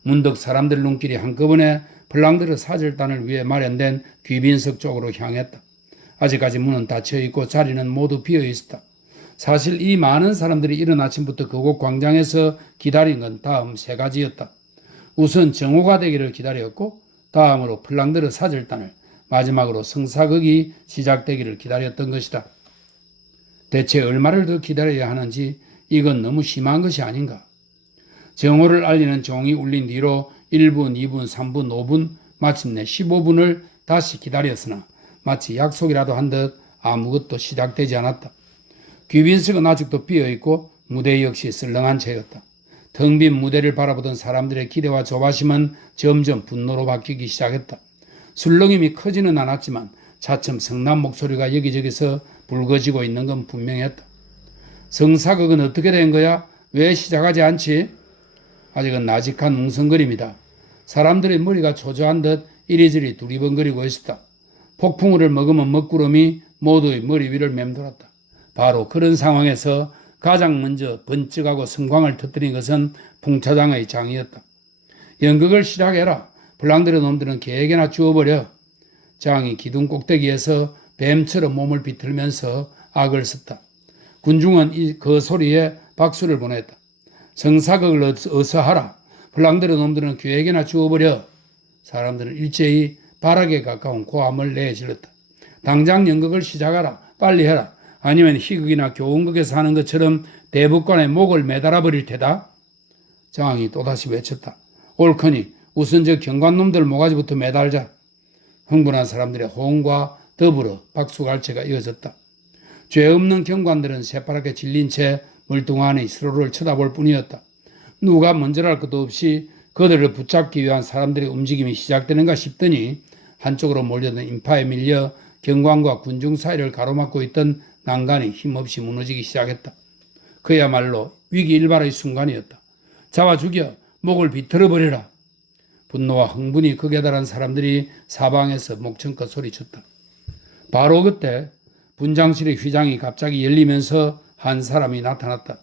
문득 사람들 눈길이 한꺼번에 블랑드르 사절단을 위해 마련된 귀빈석 쪽으로 향했다. 아직까지 문은 닫혀 있고 자리는 모두 비어 있었다. 사실 이 많은 사람들이 이른 아침부터 그곳 광장에서 기다린 건 다음 세 가지였다. 우선 정오가 되기를 기다렸고 다음으로 블랑드르 사절단을, 마지막으로 성사극이 시작되기를 기다렸던 것이다. 대체 얼마를 더 기다려야 하는지 이건 너무 심한 것이 아닌가. 정오를 알리는 종이 울린 뒤로 1분, 2분, 3분, 5분, 마침내 15분을 다시 기다렸으나 마치 약속이라도 한 듯 아무것도 시작되지 않았다. 귀빈석은 아직도 비어있고 무대 역시 썰렁한 채였다. 텅 빈 무대를 바라보던 사람들의 기대와 조바심은 점점 분노로 바뀌기 시작했다. 술렁임이 커지는 않았지만 차츰 성난 목소리가 여기저기서 붉어지고 있는 건 분명했다. 성사극은 어떻게 된 거야? 왜 시작하지 않지? 아직은 나직한 웅성거림이다. 사람들의 머리가 초조한 듯 이리저리 두리번거리고 있었다. 폭풍우를 머금은 먹구름이 모두의 머리 위를 맴돌았다. 바로 그런 상황에서 가장 먼저 번쩍하고 성광을 터뜨린 것은 풍차장의 장이었다. 연극을 시작해라. 블랑드르 놈들은 개에게나 주워버려. 장이 기둥 꼭대기에서 뱀처럼 몸을 비틀면서 악을 썼다. 군중은 그 소리에 박수를 보냈다. 성사극을 어서 하라. 블랑드르 놈들은 개에게나 주워버려. 사람들은 일제히 발악에 가까운 고함을 내질렀다. 당장 연극을 시작하라. 빨리 해라. 아니면 희극이나 교훈극에서 하는 것처럼 대법관의 목을 매달아 버릴 테다. 장이 또다시 외쳤다. 옳거니 우선 저 경관놈들 모가지부터 매달자. 흥분한 사람들의 호응과 더불어 박수갈채가 이어졌다. 죄 없는 경관들은 새파랗게 질린 채 멀뚱하니 서로를 쳐다볼 뿐이었다. 누가 먼저랄 것도 없이 그들을 붙잡기 위한 사람들의 움직임이 시작되는가 싶더니 한쪽으로 몰려든 인파에 밀려 경관과 군중 사이를 가로막고 있던 난간이 힘없이 무너지기 시작했다. 그야말로 위기일발의 순간이었다. 잡아 죽여 목을 비틀어버려라. 분노와 흥분이 극에 달한 사람들이 사방에서 목청껏 소리쳤다. 바로 그때 분장실의 휘장이 갑자기 열리면서 한 사람이 나타났다.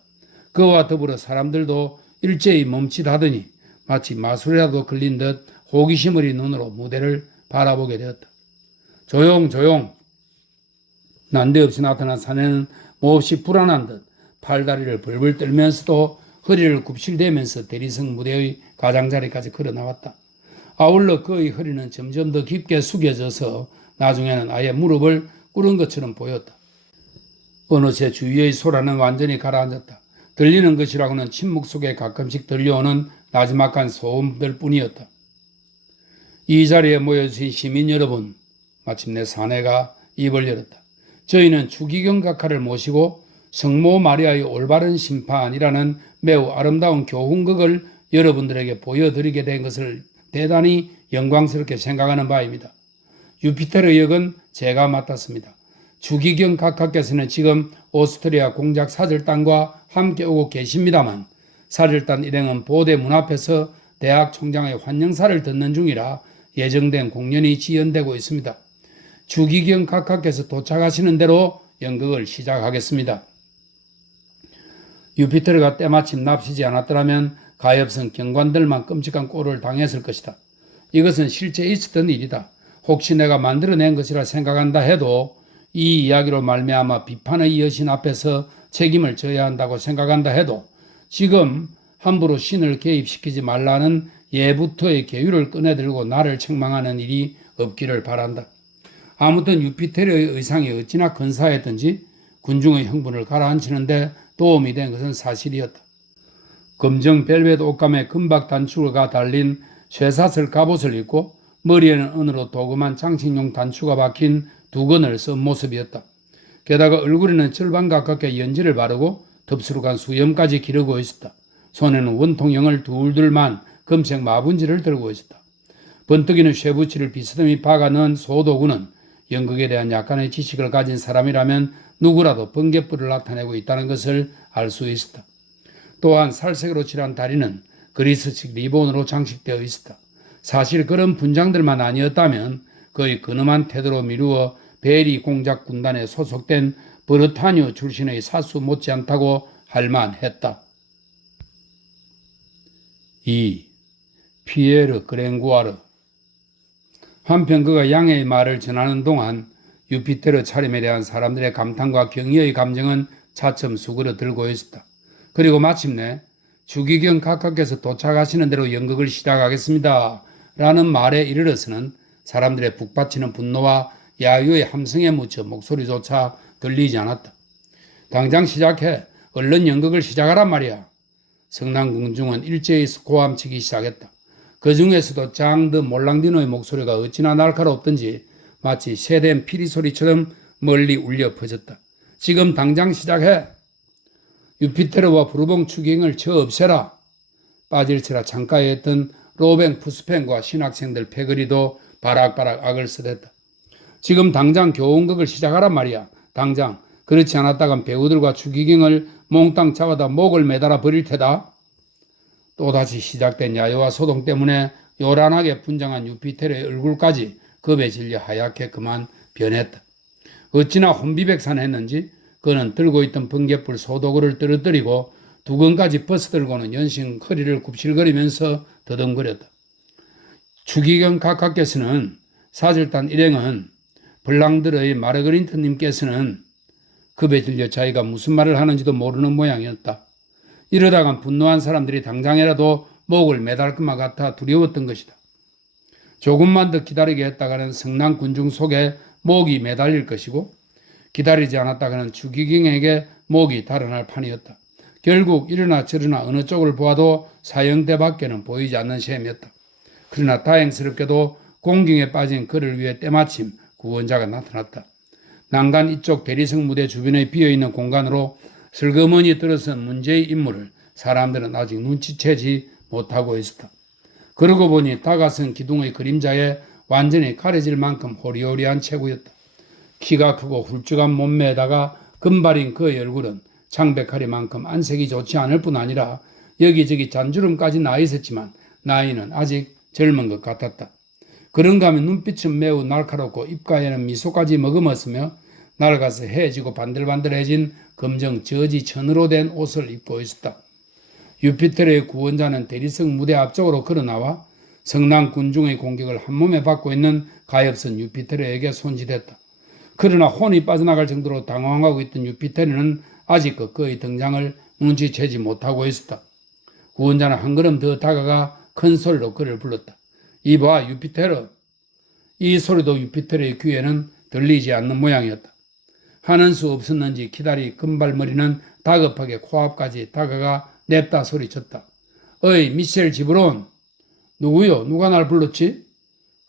그와 더불어 사람들도 일제히 멈칫하더니 마치 마술이라도 걸린 듯 호기심 어린 눈으로 무대를 바라보게 되었다. 조용 조용. 난데없이 나타난 사내는 몹시 불안한 듯 팔다리를 벌벌 떨면서도 허리를 굽실대면서 대리석 무대의 가장자리까지 걸어 나왔다. 아울러 그의 허리는 점점 더 깊게 숙여져서 나중에는 아예 무릎을 꿇은 것처럼 보였다. 어느새 주위의 소라는 완전히 가라앉았다. 들리는 것이라고는 침묵 속에 가끔씩 들려오는 나지막한 소음들 뿐이었다. 이 자리에 모여주신 시민 여러분, 마침내 사내가 입을 열었다. 저희는 추기경 각하를 모시고 성모 마리아의 올바른 심판이라는 매우 아름다운 교훈극을 여러분들에게 보여드리게 된 것을 대단히 영광스럽게 생각하는 바입니다. 유피테르 역은 제가 맡았습니다. 추기경 각하께서는 지금 오스트리아 공작 사절단과 함께 오고 계십니다만 사절단 일행은 보대 문 앞에서 대학 총장의 환영사를 듣는 중이라 예정된 공연이 지연되고 있습니다. 추기경 각하께서 도착하시는 대로 연극을 시작하겠습니다. 유피테르가 때마침 납치지 않았더라면 가엾은 경관들만 끔찍한 꼴을 당했을 것이다. 이것은 실제 있었던 일이다. 혹시 내가 만들어낸 것이라 생각한다 해도 이 이야기로 말미암아 비판의 여신 앞에서 책임을 져야 한다고 생각한다 해도 지금 함부로 신을 개입시키지 말라는 예부터의 계율을 꺼내들고 나를 책망하는 일이 없기를 바란다. 아무튼 유피테르의 의상이 어찌나 근사했던지 군중의 흥분을 가라앉히는데 도움이 된 것은 사실이었다. 검정 벨벳 옷감에 금박 단추가 달린 쇠사슬 갑옷을 입고 머리에는 은으로 도금한 장식용 단추가 박힌 두건을 쓴 모습이었다. 게다가 얼굴에는 절반 가깝게 연지를 바르고 덥수룩한 수염까지 기르고 있었다. 손에는 원통형을 둘둘만 금색 마분지를 들고 있었다. 번뜩이는 쇠붙이를 비스듬히 박아 넣은 소도구는 연극에 대한 약간의 지식을 가진 사람이라면 누구라도 번갯불을 나타내고 있다는 것을 알 수 있었다. 또한 살색으로 칠한 다리는 그리스식 리본으로 장식되어 있었다. 사실 그런 분장들만 아니었다면 그의 근엄한 태도로 미루어 베리 공작 군단에 소속된 브르타뉴 출신의 사수 못지않다고 할 만했다. 2. 피에르 그랭구아르. 한편 그가 양해의 말을 전하는 동안 유피테르 차림에 대한 사람들의 감탄과 경의의 감정은 차츰 수그러 들고 있었다. 그리고 마침내 추기경 각하께서 도착하시는 대로 연극을 시작하겠습니다 라는 말에 이르러서는 사람들의 북받치는 분노와 야유의 함성에 묻혀 목소리조차 들리지 않았다. 당장 시작해. 얼른 연극을 시작하란 말이야. 성난 궁중은 일제히 고함치기 시작했다. 그 중에서도 짱드 몰랑디노의 목소리가 어찌나 날카롭던지 마치 새된 피리 소리처럼 멀리 울려 퍼졌다. 지금 당장 시작해. 유피테르와 부르봉 추기경을 쳐 없애라. 빠질치라 창가에 있던 로뱅 푸스펜과 신학생들 패거리도 바락바락 악을 쓰댔다. 지금 당장 교훈극을 시작하란 말이야. 당장. 그렇지 않았다간 배우들과 추기경을 몽땅 잡아다 목을 매달아 버릴 테다. 또다시 시작된 야유와 소동 때문에 요란하게 분장한 유피테르의 얼굴까지 겁에 질려 하얗게 그만 변했다. 어찌나 혼비백산했는지 그는 들고 있던 번갯불 소도구를 떨어뜨리고 두건까지 벗어들고는 연신 허리를 굽실거리면서 더듬거렸다. 추기경 각하께서는 사절단 일행은 블랑드르의 마르그리트님께서는 겁에 질려 자기가 무슨 말을 하는지도 모르는 모양이었다. 이러다간 분노한 사람들이 당장이라도 목을 매달 것만 같아 두려웠던 것이다. 조금만 더 기다리게 했다가는 성난 군중 속에 목이 매달릴 것이고 기다리지 않았다가는 추기경에게 목이 달아날 판이었다. 결국 이러나 저러나 어느 쪽을 보아도 사형대밖에는 보이지 않는 셈이었다. 그러나 다행스럽게도 공경에 빠진 그를 위해 때마침 구원자가 나타났다. 난간 이쪽 대리석 무대 주변에 비어있는 공간으로 슬그머니 들어선 문제의 인물을 사람들은 아직 눈치채지 못하고 있었다. 그러고 보니 다가선 기둥의 그림자에 완전히 가려질 만큼 호리호리한 체구였다. 키가 크고 훌쭉한 몸매에다가 금발인 그의 얼굴은 창백하리만큼 안색이 좋지 않을 뿐 아니라 여기저기 잔주름까지 나 있었지만 나이는 아직 젊은 것 같았다. 그런가 하면 눈빛은 매우 날카롭고 입가에는 미소까지 머금었으며 낡아서 해지고 반들반들해진 검정 저지 천으로 된 옷을 입고 있었다. 유피테르의 구원자는 대리석 무대 앞쪽으로 걸어나와 성난 군중의 공격을 한몸에 받고 있는 가엾은 유피테르에게 손짓했다. 그러나 혼이 빠져나갈 정도로 당황하고 있던 유피테르는 아직도 그의 등장을 눈치채지 못하고 있었다. 구원자는 한 걸음 더 다가가 큰 소리로 그를 불렀다. 이봐 유피테르. 이 소리도 유피테르의 귀에는 들리지 않는 모양이었다. 하는 수 없었는지 기다리 금발머리는 다급하게 코앞까지 다가가 냅다 소리쳤다. 어이 미셸 지브론. 누구요? 누가 날 불렀지?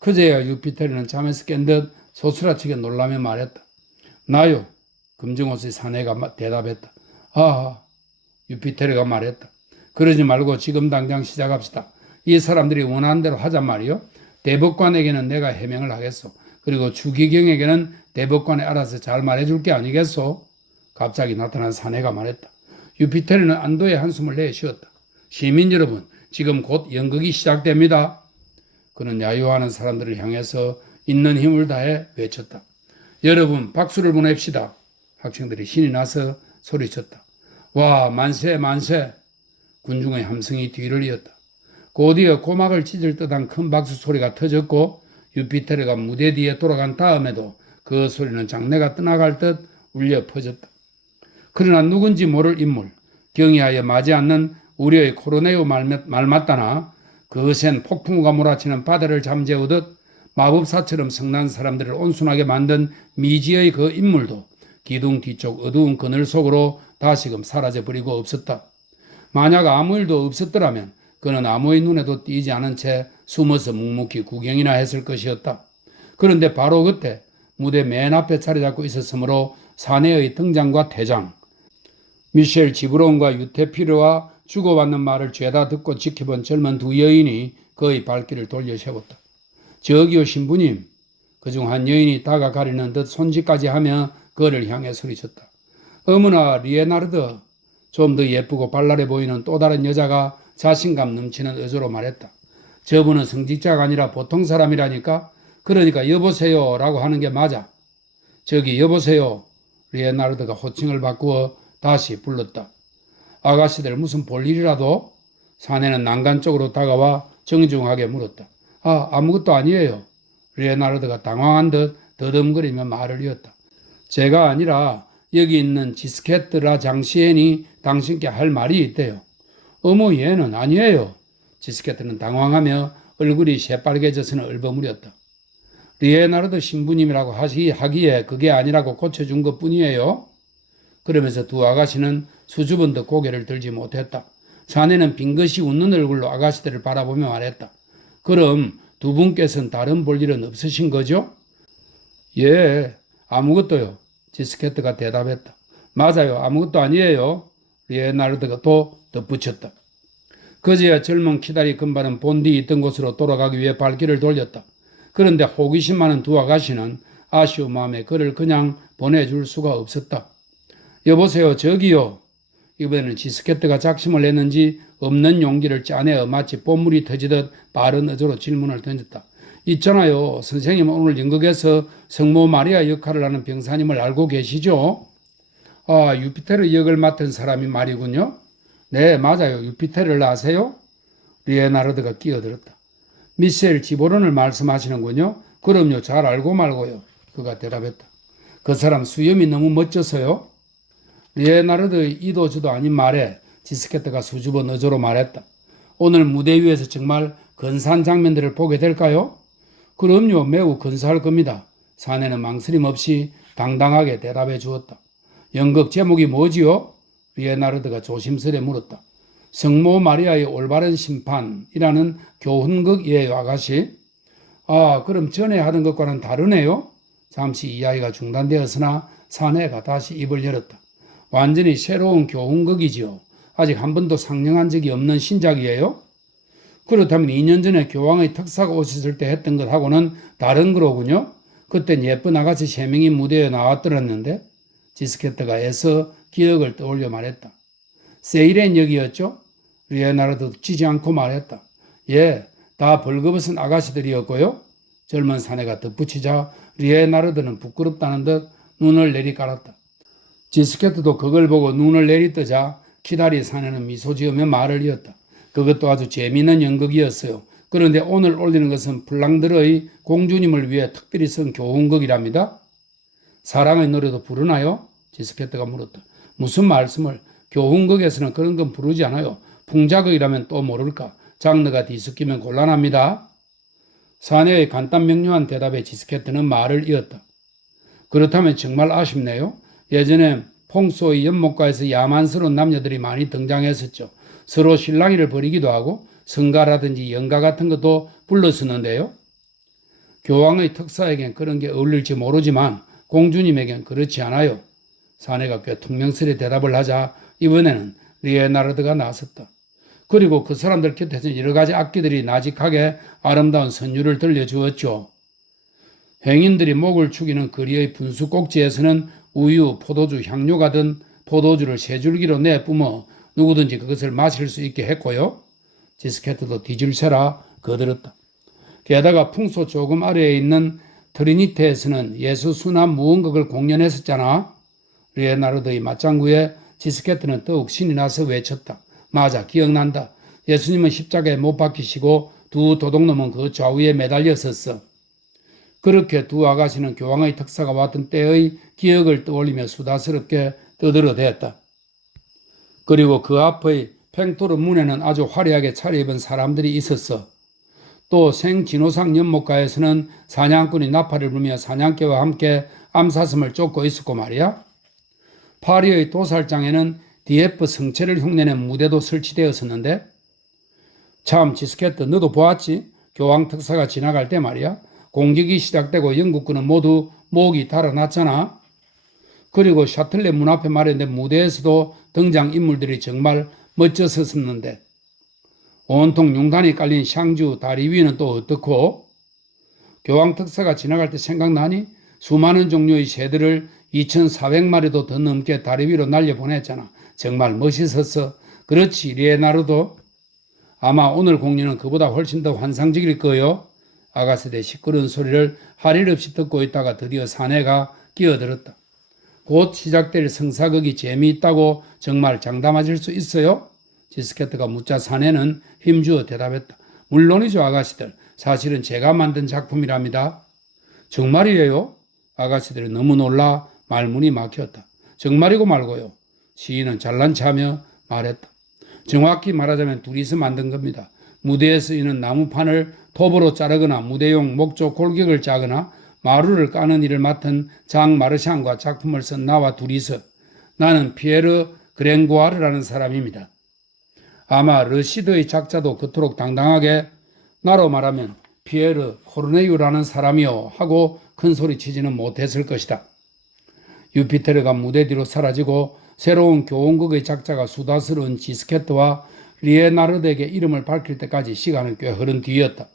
그제야 유피테르는 잠에서 깬 듯 소스라치게 놀라며 말했다. 나요. 검정옷의 사내가 대답했다. 아, 유피테르가 말했다. 그러지 말고 지금 당장 시작합시다. 이 사람들이 원하는 대로 하잔 말이요. 대법관에게는 내가 해명을 하겠소. 그리고 주기경에게는 대법관이 알아서 잘 말해줄 게 아니겠소? 갑자기 나타난 사내가 말했다. 유피테르는 안도의 한숨을 내쉬었다. 시민 여러분, 지금 곧 연극이 시작됩니다. 그는 야유하는 사람들을 향해서 있는 힘을 다해 외쳤다. 여러분, 박수를 보냅시다. 학생들이 신이 나서 소리쳤다. 와, 만세, 만세. 군중의 함성이 뒤를 이었다. 곧이어 고막을 찢을 듯한 큰 박수 소리가 터졌고 유피테르가 무대 뒤에 돌아간 다음에도 그 소리는 장내가 떠나갈 듯 울려 퍼졌다. 그러나 누군지 모를 인물, 경이하여 맞지 않는 우리의 코로네오 말맞다나 거센 폭풍우가 몰아치는 바다를 잠재우듯 마법사처럼 성난 사람들을 온순하게 만든 미지의 그 인물도 기둥 뒤쪽 어두운 그늘 속으로 다시금 사라져버리고 없었다. 만약 아무 일도 없었더라면 그는 아무의 눈에도 띄지 않은 채 숨어서 묵묵히 구경이나 했을 것이었다. 그런데 바로 그때 무대 맨 앞에 자리 잡고 있었으므로 사내의 등장과 퇴장, 미셸 지브론과 유테피르와 주고받는 말을 죄다 듣고 지켜본 젊은 두 여인이 그의 발길을 돌려 세웠다. 저기요 신부님. 그중 한 여인이 다가가려는 듯 손짓까지 하며 그를 향해 소리쳤다. 어머나 리에나르드. 좀 더 예쁘고 발랄해 보이는 또 다른 여자가 자신감 넘치는 어조로 말했다. 저분은 성직자가 아니라 보통 사람이라니까. 그러니까 여보세요 라고 하는 게 맞아. 저기 여보세요. 리에나르드가 호칭을 바꾸어 다시 불렀다. 아가씨들 무슨 볼 일이라도? 사내는 난간 쪽으로 다가와 정중하게 물었다. 아, 아무것도 아니에요. 리에나르드가 당황한 듯 더듬거리며 말을 이었다. 제가 아니라 여기 있는 지스케트라 장시엔이 당신께 할 말이 있대요. 어머 얘는 아니에요. 지스케트는 당황하며 얼굴이 새빨개져서는 얼버무렸다. 리에나르드 신부님이라고 하기에 그게 아니라고 고쳐준 것뿐이에요. 그러면서 두 아가씨는 수줍은 듯 고개를 들지 못했다. 사내는 빙긋이 웃는 얼굴로 아가씨들을 바라보며 말했다. 그럼 두 분께서는 다른 볼 일은 없으신 거죠? 예, 아무것도요. 지스케트가 대답했다. 맞아요, 아무것도 아니에요. 리에나르드가 또 덧붙였다. 그제야 젊은 키다리 금발은 본디 있던 곳으로 돌아가기 위해 발길을 돌렸다. 그런데 호기심 많은 두 아가씨는 아쉬운 마음에 그를 그냥 보내줄 수가 없었다. 여보세요, 저기요. 이번에는 지스케트가 작심을 냈는지 없는 용기를 짜내어 마치 봇물이 터지듯 빠른 어조로 질문을 던졌다. 있잖아요. 선생님 오늘 연극에서 성모 마리아 역할을 하는 병사님을 알고 계시죠? 아, 유피테르 역을 맡은 사람이 말이군요. 네, 맞아요. 유피테르를 아세요? 리에나르드가 끼어들었다. 미셸 지브론을 말씀하시는군요. 그럼요. 잘 알고 말고요. 그가 대답했다. 그 사람 수염이 너무 멋져서요. 리에나르드의 이도저도 아닌 말에 지스케트가 수줍은 어조로 말했다. 오늘 무대 위에서 정말 근사한 장면들을 보게 될까요? 그럼요. 매우 근사할 겁니다. 사내는 망설임 없이 당당하게 대답해 주었다. 연극 제목이 뭐지요? 리에나르드가 조심스레 물었다. 성모 마리아의 올바른 심판이라는 교훈극이에요, 아가씨? 아, 그럼 전에 하던 것과는 다르네요? 잠시 이야기가 중단되었으나 사내가 다시 입을 열었다. 완전히 새로운 교훈극이지요. 아직 한 번도 상영한 적이 없는 신작이에요? 그렇다면 2년 전에 교황의 특사가 오셨을 때 했던 것하고는 다른 거로군요. 그땐 예쁜 아가씨 3명이 무대에 나왔더랬는데 지스케트가 애써 기억을 떠올려 말했다. 세이렌 역이었죠? 리에나르도 찌지 않고 말했다. 예, 다 벌거벗은 아가씨들이었고요. 젊은 사내가 덧붙이자 리에나르드는 부끄럽다는 듯 눈을 내리깔았다. 지스케트도 그걸 보고 눈을 내리뜨자 키다리 사내는 미소 지으며 말을 이었다. 그것도 아주 재미있는 연극이었어요. 그런데 오늘 올리는 것은 플랑드르의 공주님을 위해 특별히 쓴 교훈극이랍니다. 사랑의 노래도 부르나요? 지스케트가 물었다. 무슨 말씀을? 교훈극에서는 그런 건 부르지 않아요. 풍자극이라면 또 모를까. 장르가 뒤섞이면 곤란합니다. 사내의 간단 명료한 대답에 지스케트는 말을 이었다. 그렇다면 정말 아쉽네요. 예전에 퐁소의 연못가에서 야만스러운 남녀들이 많이 등장했었죠. 서로 실랑이를 벌이기도 하고 성가라든지 연가 같은 것도 불렀었는데요. 교황의 특사에겐 그런 게 어울릴지 모르지만 공주님에겐 그렇지 않아요. 사내가 꽤 퉁명스레 대답을 하자 이번에는 리에나르드가 나섰다. 그리고 그 사람들 곁에서 여러 가지 악기들이 나직하게 아름다운 선율을 들려주었죠. 행인들이 목을 축이는 거리의 분수 꼭지에서는 우유, 포도주, 향료가 든 포도주를 세 줄기로 내뿜어 누구든지 그것을 마실 수 있게 했고요. 지스케트도 뒤줄세라 거들었다. 게다가 풍소 조금 아래에 있는 트리니테에서는 예수 순환 무언극을 공연했었잖아. 리에나르드의 맞장구에 지스케트는 더욱 신이 나서 외쳤다. 맞아, 기억난다. 예수님은 십자가에 못 박히시고 두 도둑놈은 그 좌우에 매달렸었어. 그렇게 두 아가씨는 교황의 특사가 왔던 때의 기억을 떠올리며 수다스럽게 떠들어댔다. 그리고 그 앞의 팽토르 문에는 아주 화려하게 차려입은 사람들이 있었어. 또 생진호상 연못가에서는 사냥꾼이 나팔을 불며 사냥개와 함께 암사슴을 쫓고 있었고 말이야. 파리의 도살장에는 디에프 성체를 흉내낸 무대도 설치되었었는데 참 지스케트 너도 보았지? 교황 특사가 지나갈 때 말이야. 공격이 시작되고 영국군은 모두 목이 달아났잖아. 그리고 샤틀레 문 앞에 마련된 무대에서도 등장인물들이 정말 멋졌었는데 온통 융단이 깔린 샹주 다리 위는 또 어떻고? 교황 특사가 지나갈 때 생각나니? 수많은 종류의 새들을 2,400마리도 더 넘게 다리 위로 날려보냈잖아. 정말 멋있었어. 그렇지, 리에나르도? 아마 오늘 공연은 그보다 훨씬 더 환상적일 거요. 아가씨의 시끄러운 소리를 할 일 없이 듣고 있다가 드디어 사내가 끼어들었다. 곧 시작될 성사극이 재미있다고 정말 장담하실 수 있어요? 지스케트가 묻자 사내는 힘주어 대답했다. 물론이죠, 아가씨들. 사실은 제가 만든 작품이랍니다. 정말이에요? 아가씨들이 너무 놀라 말문이 막혔다. 정말이고 말고요. 시인은 잘난 체하며 말했다. 정확히 말하자면 둘이서 만든 겁니다. 무대에 쓰이는 나무판을 톱으로 자르거나 무대용 목조 골격을 짜거나 마루를 까는 일을 맡은 장 마르샹과 작품을 쓴 나와 둘이서 나는 피에르 그랭고아르라는 사람입니다. 아마 르시드의 작자도 그토록 당당하게 나로 말하면 피에르 코르네유라는 사람이요 하고 큰소리 치지는 못했을 것이다. 유피테르가 무대 뒤로 사라지고 새로운 교훈극의 작자가 수다스러운 지스케트와 리에나르드에게 이름을 밝힐 때까지 시간은 꽤 흐른 뒤였다.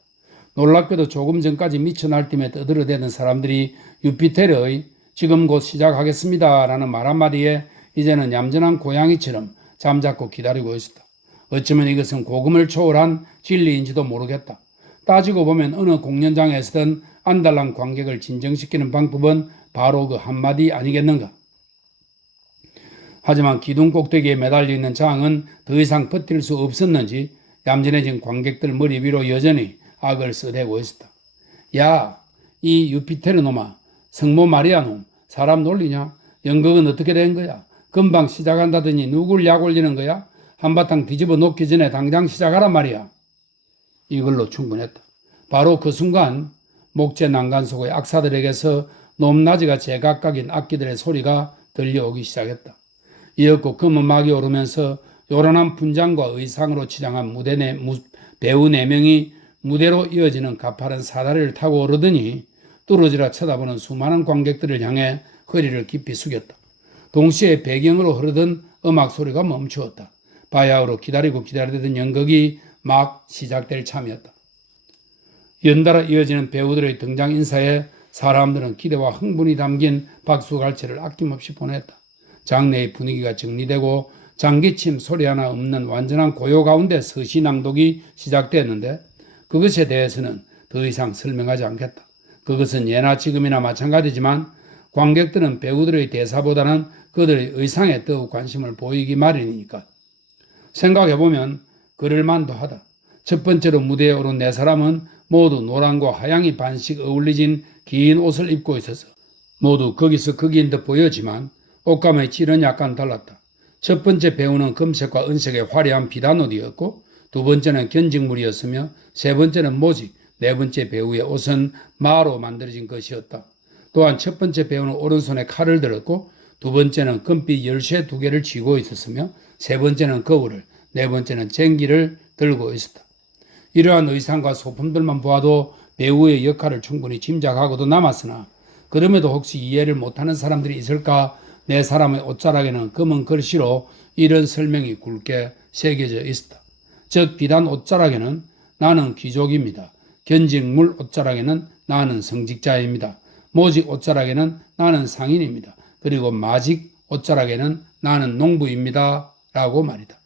놀랍게도 조금 전까지 미쳐 날뛰며 떠들어대는 사람들이 유피테르의 지금 곧 시작하겠습니다 라는 말 한마디에 이제는 얌전한 고양이처럼 잠자코 기다리고 있었다. 어쩌면 이것은 고금을 초월한 진리인지도 모르겠다. 따지고 보면 어느 공연장에서든 안달난 관객을 진정시키는 방법은 바로 그 한마디 아니겠는가. 하지만 기둥 꼭대기에 매달려 있는 장은 더 이상 버틸 수 없었는지 얌전해진 관객들 머리 위로 여전히 악을 써대고 있었다. 야, 이 유피테르 놈아, 성모 마리아 놈, 사람 놀리냐? 연극은 어떻게 된 거야? 금방 시작한다더니 누굴 약 올리는 거야? 한바탕 뒤집어 놓기 전에 당장 시작하란 말이야. 이걸로 충분했다. 바로 그 순간 목재 난간 속의 악사들에게서 높낮이가 제각각인 악기들의 소리가 들려오기 시작했다. 이었고 검은 막이 오르면서 요란한 분장과 의상으로 치장한 배우 4명이 무대로 이어지는 가파른 사다리를 타고 오르더니 뚫어지라 쳐다보는 수많은 관객들을 향해 허리를 깊이 숙였다. 동시에 배경으로 흐르던 음악 소리가 멈추었다. 바야흐로 기다리고 기다리던 연극이 막 시작될 참이었다. 연달아 이어지는 배우들의 등장 인사에 사람들은 기대와 흥분이 담긴 박수갈채를 아낌없이 보냈다. 장내의 분위기가 정리되고 장기침 소리 하나 없는 완전한 고요 가운데 서시 낭독이 시작되었는데 그것에 대해서는 더 이상 설명하지 않겠다. 그것은 예나 지금이나 마찬가지지만 관객들은 배우들의 대사보다는 그들의 의상에 더욱 관심을 보이기 마련이니까. 생각해보면 그럴만도 하다. 첫 번째로 무대에 오른 4사람은 모두 노란과 하양이 반씩 어울리진 긴 옷을 입고 있어서 모두 거기서 거기인 듯 보였지만 옷감의 질은 약간 달랐다. 첫 번째 배우는 금색과 은색의 화려한 비단옷이었고 두 번째는 견직물이었으며 세 번째는 모직, 네 번째 배우의 옷은 마로 만들어진 것이었다. 또한 첫 번째 배우는 오른손에 칼을 들었고 두 번째는 금빛 열쇠 2개를 쥐고 있었으며 세 번째는 거울을, 네 번째는 쟁기를 들고 있었다. 이러한 의상과 소품들만 보아도 배우의 역할을 충분히 짐작하고도 남았으나 그럼에도 혹시 이해를 못하는 사람들이 있을까 4사람의 옷자락에는 검은 글씨로 이런 설명이 굵게 새겨져 있었다. 즉 비단 옷자락에는 나는 귀족입니다. 견직물 옷자락에는 나는 성직자입니다. 모직 옷자락에는 나는 상인입니다. 그리고 마직 옷자락에는 나는 농부입니다. 라고 말이다.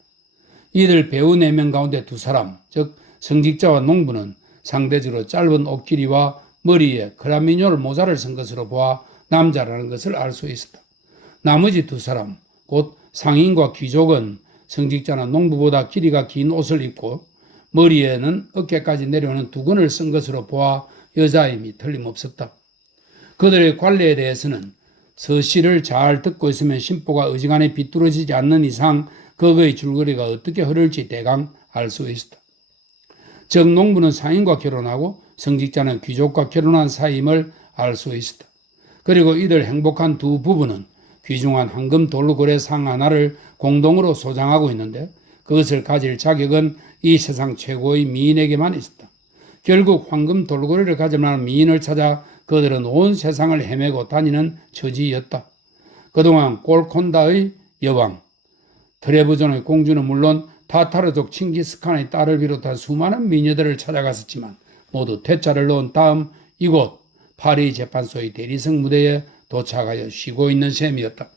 이들 배우 4명 가운데 2사람, 즉 성직자와 농부는 상대적으로 짧은 옷길이와 머리에 크라미뇰 모자를 쓴 것으로 보아 남자라는 것을 알 수 있었다. 나머지 2사람, 곧 상인과 귀족은 성직자나 농부보다 길이가 긴 옷을 입고 머리에는 어깨까지 내려오는 두건을 쓴 것으로 보아 여자임이 틀림없었다. 그들의 관례에 대해서는 서시를 잘 듣고 있으면 심보가 어지간히 비뚤어지지 않는 이상 거기의 줄거리가 어떻게 흐를지 대강 알 수 있었다. 즉 농부는 상인과 결혼하고 성직자는 귀족과 결혼한 사이임을 알 수 있었다. 그리고 이들 행복한 두 부부는 귀중한 황금 돌고래 상 하나를 공동으로 소장하고 있는데 그것을 가질 자격은 이 세상 최고의 미인에게만 있었다. 결국 황금 돌고래를 가질 만한 미인을 찾아 그들은 온 세상을 헤매고 다니는 처지였다. 그동안 골콘다의 여왕, 트레브존의 공주는 물론 타타르족 칭기스칸의 딸을 비롯한 수많은 미녀들을 찾아갔었지만 모두 퇴짜를 넣은 다음 이곳 파리 재판소의 대리석 무대에 도착하여 쉬고 있는 셈이었다.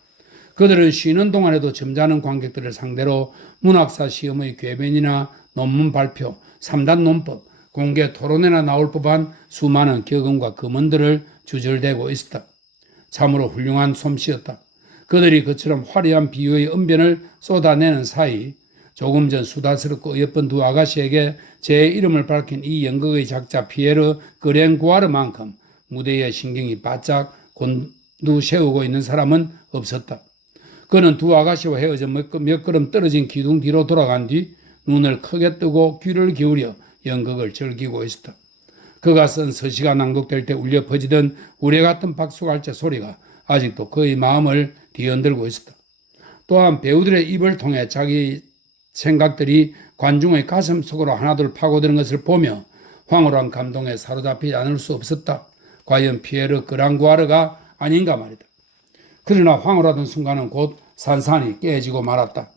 그들은 쉬는 동안에도 점잖은 관객들을 상대로 문학사 시험의 궤변이나 논문 발표, 3단 논법, 공개 토론회나 나올 법한 수많은 격언과 금언들을 주절대고 있었다. 참으로 훌륭한 솜씨였다. 그들이 그처럼 화려한 비유의 언변을 쏟아내는 사이 조금 전 수다스럽고 어여쁜 두 아가씨에게 제 이름을 밝힌 이 연극의 작자 피에르 그랭구아르만큼 무대에 신경이 바짝 곤두세우고 있는 사람은 없었다. 그는 두 아가씨와 헤어져 몇 걸음 떨어진 기둥 뒤로 돌아간 뒤 눈을 크게 뜨고 귀를 기울여 연극을 즐기고 있었다. 그가 쓴 서시가 낭독될 때 울려 퍼지던 우레 같은 박수갈채 소리가 아직도 그의 마음을 뒤흔들고 있었다. 또한 배우들의 입을 통해 자기 생각들이 관중의 가슴 속으로 하나둘 파고드는 것을 보며 황홀한 감동에 사로잡히지 않을 수 없었다. 과연 피에르 그랑구아르가 아닌가 말이다. 그러나 황홀하던 순간은 곧 산산이 깨지고 말았다.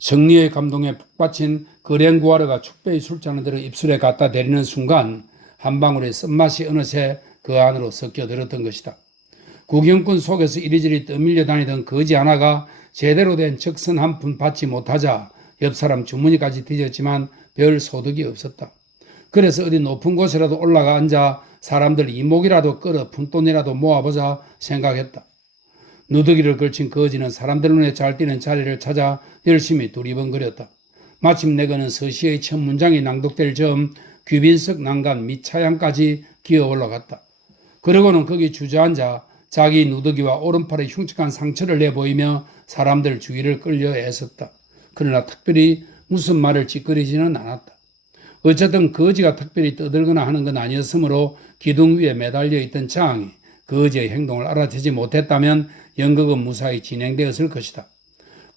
승리의 감동에 푹받친 그랭구아르가 축배의 술잔을 들어 입술에 갖다 대리는 순간 한 방울의 쓴맛이 어느새 그 안으로 섞여들었던 것이다. 구경꾼 속에서 이리저리 떠밀려 다니던 거지 하나가 제대로 된 적선 한 푼 받지 못하자 옆 사람 주머니까지 뒤졌지만 별 소득이 없었다. 그래서 어디 높은 곳이라도 올라가 앉아 사람들 이목이라도 끌어 푼돈이라도 모아보자 생각했다. 누더기를 걸친 거지는 사람들 눈에 잘 띄는 자리를 찾아 열심히 두리번거렸다. 마침내 그는 서시의 첫 문장이 낭독될 즈음 귀빈석 난간 밑 차양까지 기어 올라갔다. 그러고는 거기 주저앉아 자기 누더기와 오른팔에 흉측한 상처를 내보이며 사람들 주위를 끌려 애썼다. 그러나 특별히 무슨 말을 찌끄리지는 않았다. 어쨌든 거지가 특별히 떠들거나 하는 건 아니었으므로 기둥 위에 매달려 있던 장이 거지의 행동을 알아채지 못했다면 연극은 무사히 진행되었을 것이다.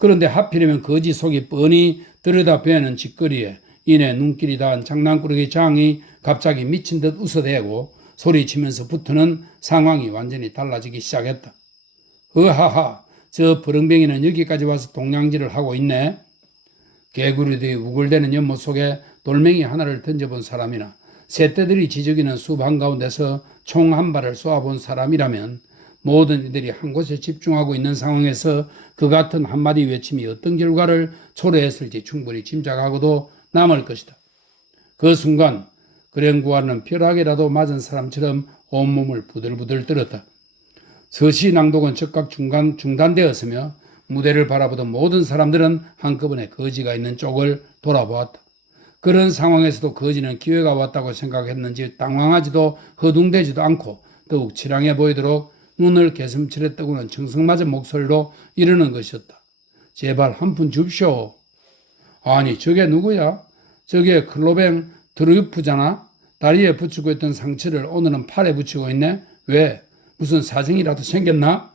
그런데 하필이면 거지 속이 뻔히 들여다보는 짓거리에 이내 눈길이 닿은 장난꾸러기 장이 갑자기 미친 듯 웃어대고 소리치면서 붙는 상황이 완전히 달라지기 시작했다. 으하하, 저 버릉뱅이는 여기까지 와서 동냥질을 하고 있네. 개구리들이 우글대는 연못 속에 돌멩이 하나를 던져본 사람이나 새떼들이 지저귀는 숲 한가운데서 총 한 발을 쏘아본 사람이라면 모든 이들이 한 곳에 집중하고 있는 상황에서 그 같은 한마디 외침이 어떤 결과를 초래했을지 충분히 짐작하고도 남을 것이다. 그 순간 그랭구아는 벼락이라도 맞은 사람처럼 온몸을 부들부들 떨었다. 서시 낭독은 즉각 중단되었으며 무대를 바라보던 모든 사람들은 한꺼번에 거지가 있는 쪽을 돌아보았다. 그런 상황에서도 거지는 기회가 왔다고 생각했는지 당황하지도 허둥대지도 않고 더욱 치량해 보이도록 눈을 개슴츠레 뜨고는 청승맞은 목소리로 이르는 것이었다. 제발 한 푼 줍쇼. 아니 저게 누구야? 저게 클로뱅 드루이프잖아. 다리에 붙이고 있던 상처를 오늘은 팔에 붙이고 있네. 왜? 무슨 사정이라도 생겼나?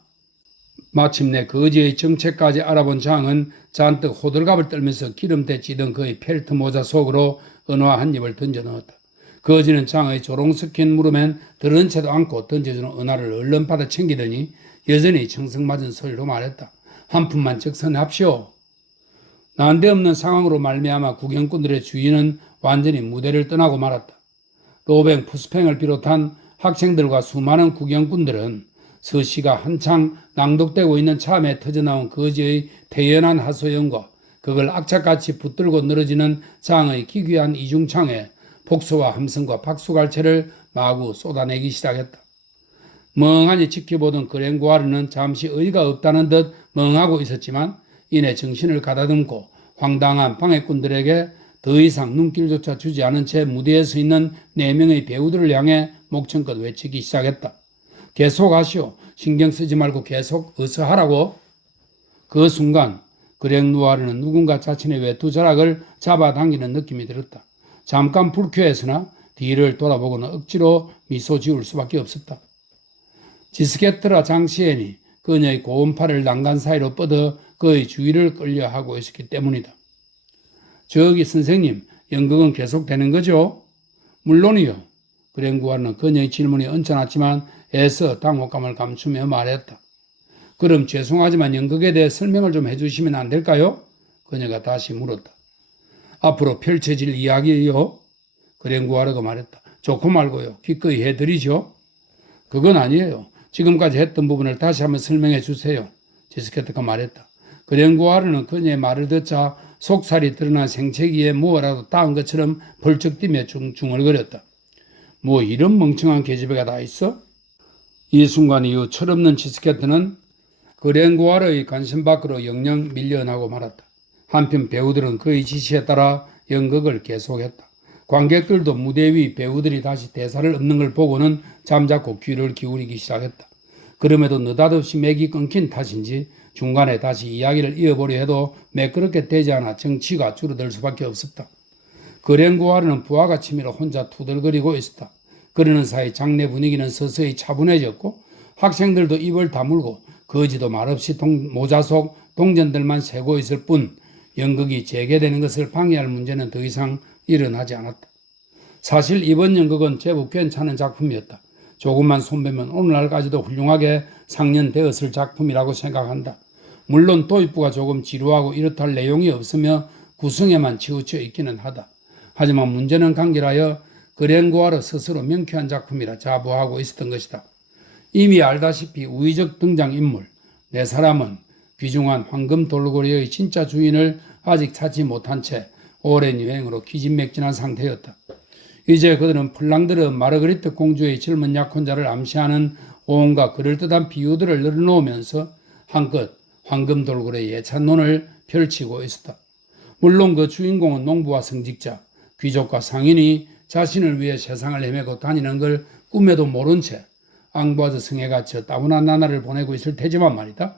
마침내 거지의 정체까지 알아본 장은 잔뜩 호들갑을 떨면서 기름때 찌던 그의 펠트 모자 속으로 은화 한 입을 던져 넣었다. 거지는 장의 조롱 섞인 물음엔 들은 채도 않고 던져주는 은화를 얼른 받아 챙기더니 여전히 청승맞은 소리로 말했다. 한 푼만 적선합시오. 난데없는 상황으로 말미암아 구경꾼들의 주의는 완전히 무대를 떠나고 말았다. 로뱅, 푸스팽을 비롯한 학생들과 수많은 구경꾼들은 서시가 한창 낭독되고 있는 참에 터져나온 거지의 태연한 하소연과 그걸 악착같이 붙들고 늘어지는 장의 기괴한 이중창에 복수와 함성과 박수갈채를 마구 쏟아내기 시작했다. 멍하니 지켜보던 그랭고아르는 잠시 의의가 없다는 듯 멍하고 있었지만 이내 정신을 가다듬고 황당한 방해꾼들에게 더 이상 눈길조차 주지 않은 채 무대에 서 있는 4명의 배우들을 향해 목청껏 외치기 시작했다. 계속 하시오. 신경 쓰지 말고 계속 어서 하라고. 그 순간 그랭누아르는 누군가 자신의 외투자락을 잡아당기는 느낌이 들었다. 잠깐 불쾌했으나 뒤를 돌아보고는 억지로 미소 지을 수밖에 없었다. 지스케트라 장시엔이 그녀의 고운 팔을 난간 사이로 뻗어 그의 주위를 끌려하고 있었기 때문이다. 저기 선생님, 연극은 계속되는 거죠? 물론이요. 그랭구아는 그녀의 질문이 언짢았지만 애써 당혹감을 감추며 말했다. 그럼 죄송하지만 연극에 대해 설명을 좀 해주시면 안 될까요? 그녀가 다시 물었다. 앞으로 펼쳐질 이야기요? 그랭구아르가 말했다. 좋고 말고요. 기꺼이 해드리죠. 그건 아니에요. 지금까지 했던 부분을 다시 한번 설명해 주세요. 지스케트가 말했다. 그랭구아르는 그녀의 말을 듣자 속살이 드러난 생채기에 무엇라도 닿은 것처럼 벌쩍 뛰며 중얼거렸다. 뭐 이런 멍청한 계집애가 다 있어? 이 순간 이후 철없는 지스케트는 그랭구아르의 관심 밖으로 영영 밀려나고 말았다. 한편 배우들은 그의 지시에 따라 연극을 계속했다. 관객들도 무대 위 배우들이 다시 대사를 읊는 걸 보고는 잠자코 귀를 기울이기 시작했다. 그럼에도 느닷없이 맥이 끊긴 탓인지 중간에 다시 이야기를 이어보려 해도 매끄럽게 되지 않아 정치가 줄어들 수밖에 없었다. 그랭구아르는 부하가 치밀어 혼자 투덜거리고 있었다. 그러는 사이 장내 분위기는 서서히 차분해졌고 학생들도 입을 다물고 거지도 말없이 모자 속 동전들만 세고 있을 뿐 연극이 재개되는 것을 방해할 문제는 더 이상 일어나지 않았다. 사실 이번 연극은 제법 괜찮은 작품이었다. 조금만 손배면 오늘날까지도 훌륭하게 상연되었을 작품이라고 생각한다. 물론 도입부가 조금 지루하고 이렇다 할 내용이 없으며 구성에만 치우쳐 있기는 하다. 하지만 문제는 간결하여 그랭구아르 스스로 명쾌한 작품이라 자부하고 있었던 것이다. 이미 알다시피 우의적 등장인물, 네 사람은 귀중한 황금 돌고래의 진짜 주인을 아직 찾지 못한 채 오랜 여행으로 기진맥진한 상태였다. 이제 그들은 플랑드르 마르그리트 공주의 젊은 약혼자를 암시하는 온갖 그럴듯한 비유들을 늘어놓으면서 한껏 황금 돌고래의 예찬론을 펼치고 있었다. 물론 그 주인공은 농부와 성직자, 귀족과 상인이 자신을 위해 세상을 헤매고 다니는 걸 꿈에도 모른 채 앙부아즈 성에 갇혀 따분한 나날을 보내고 있을 테지만 말이다.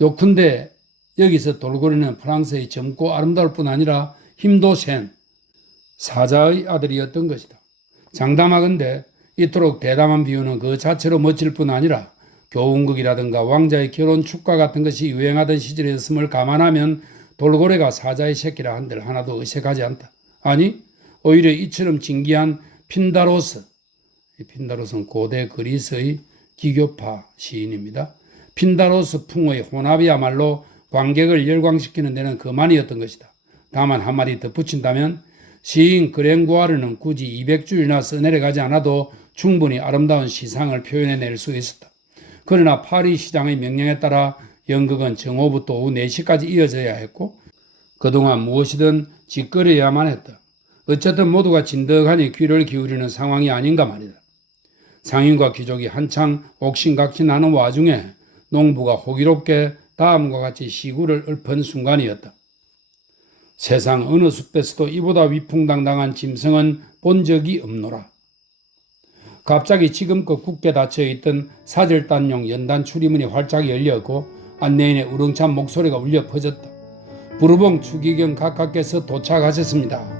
요컨대 여기서 돌고래는 프랑스의 젊고 아름다울 뿐 아니라 힘도 센 사자의 아들이었던 것이다. 장담하건대 이토록 대담한 비유는 그 자체로 멋질 뿐 아니라 교훈극이라든가 왕자의 결혼 축가 같은 것이 유행하던 시절이었음을 감안하면 돌고래가 사자의 새끼라 한들 하나도 의색하지 않다. 아니, 오히려 이처럼 진기한 핀다로스, 핀다로스는 고대 그리스의 기교파 시인입니다. 핀다로스 풍의 혼합이야말로 관객을 열광시키는 데는 그만이었던 것이다. 다만 한마디 덧붙인다면 시인 그랭고아르는 굳이 200줄이나 써내려가지 않아도 충분히 아름다운 시상을 표현해낼 수 있었다. 그러나 파리 시장의 명령에 따라 연극은 정오부터 오후 4시까지 이어져야 했고 그동안 무엇이든 짓거려야만 했다. 어쨌든 모두가 진득하니 귀를 기울이는 상황이 아닌가 말이다. 상인과 귀족이 한창 옥신각신하는 와중에 농부가 호기롭게 다음과 같이 시구를 읊은 순간이었다. 세상 어느 숲에서도 이보다 위풍당당한 짐승은 본 적이 없노라. 갑자기 지금껏 굳게 닫혀있던 사절단용 연단 출입문이 활짝 열렸고 안내인의 우렁찬 목소리가 울려 퍼졌다. 부르봉 추기경 각하께서 도착하셨습니다.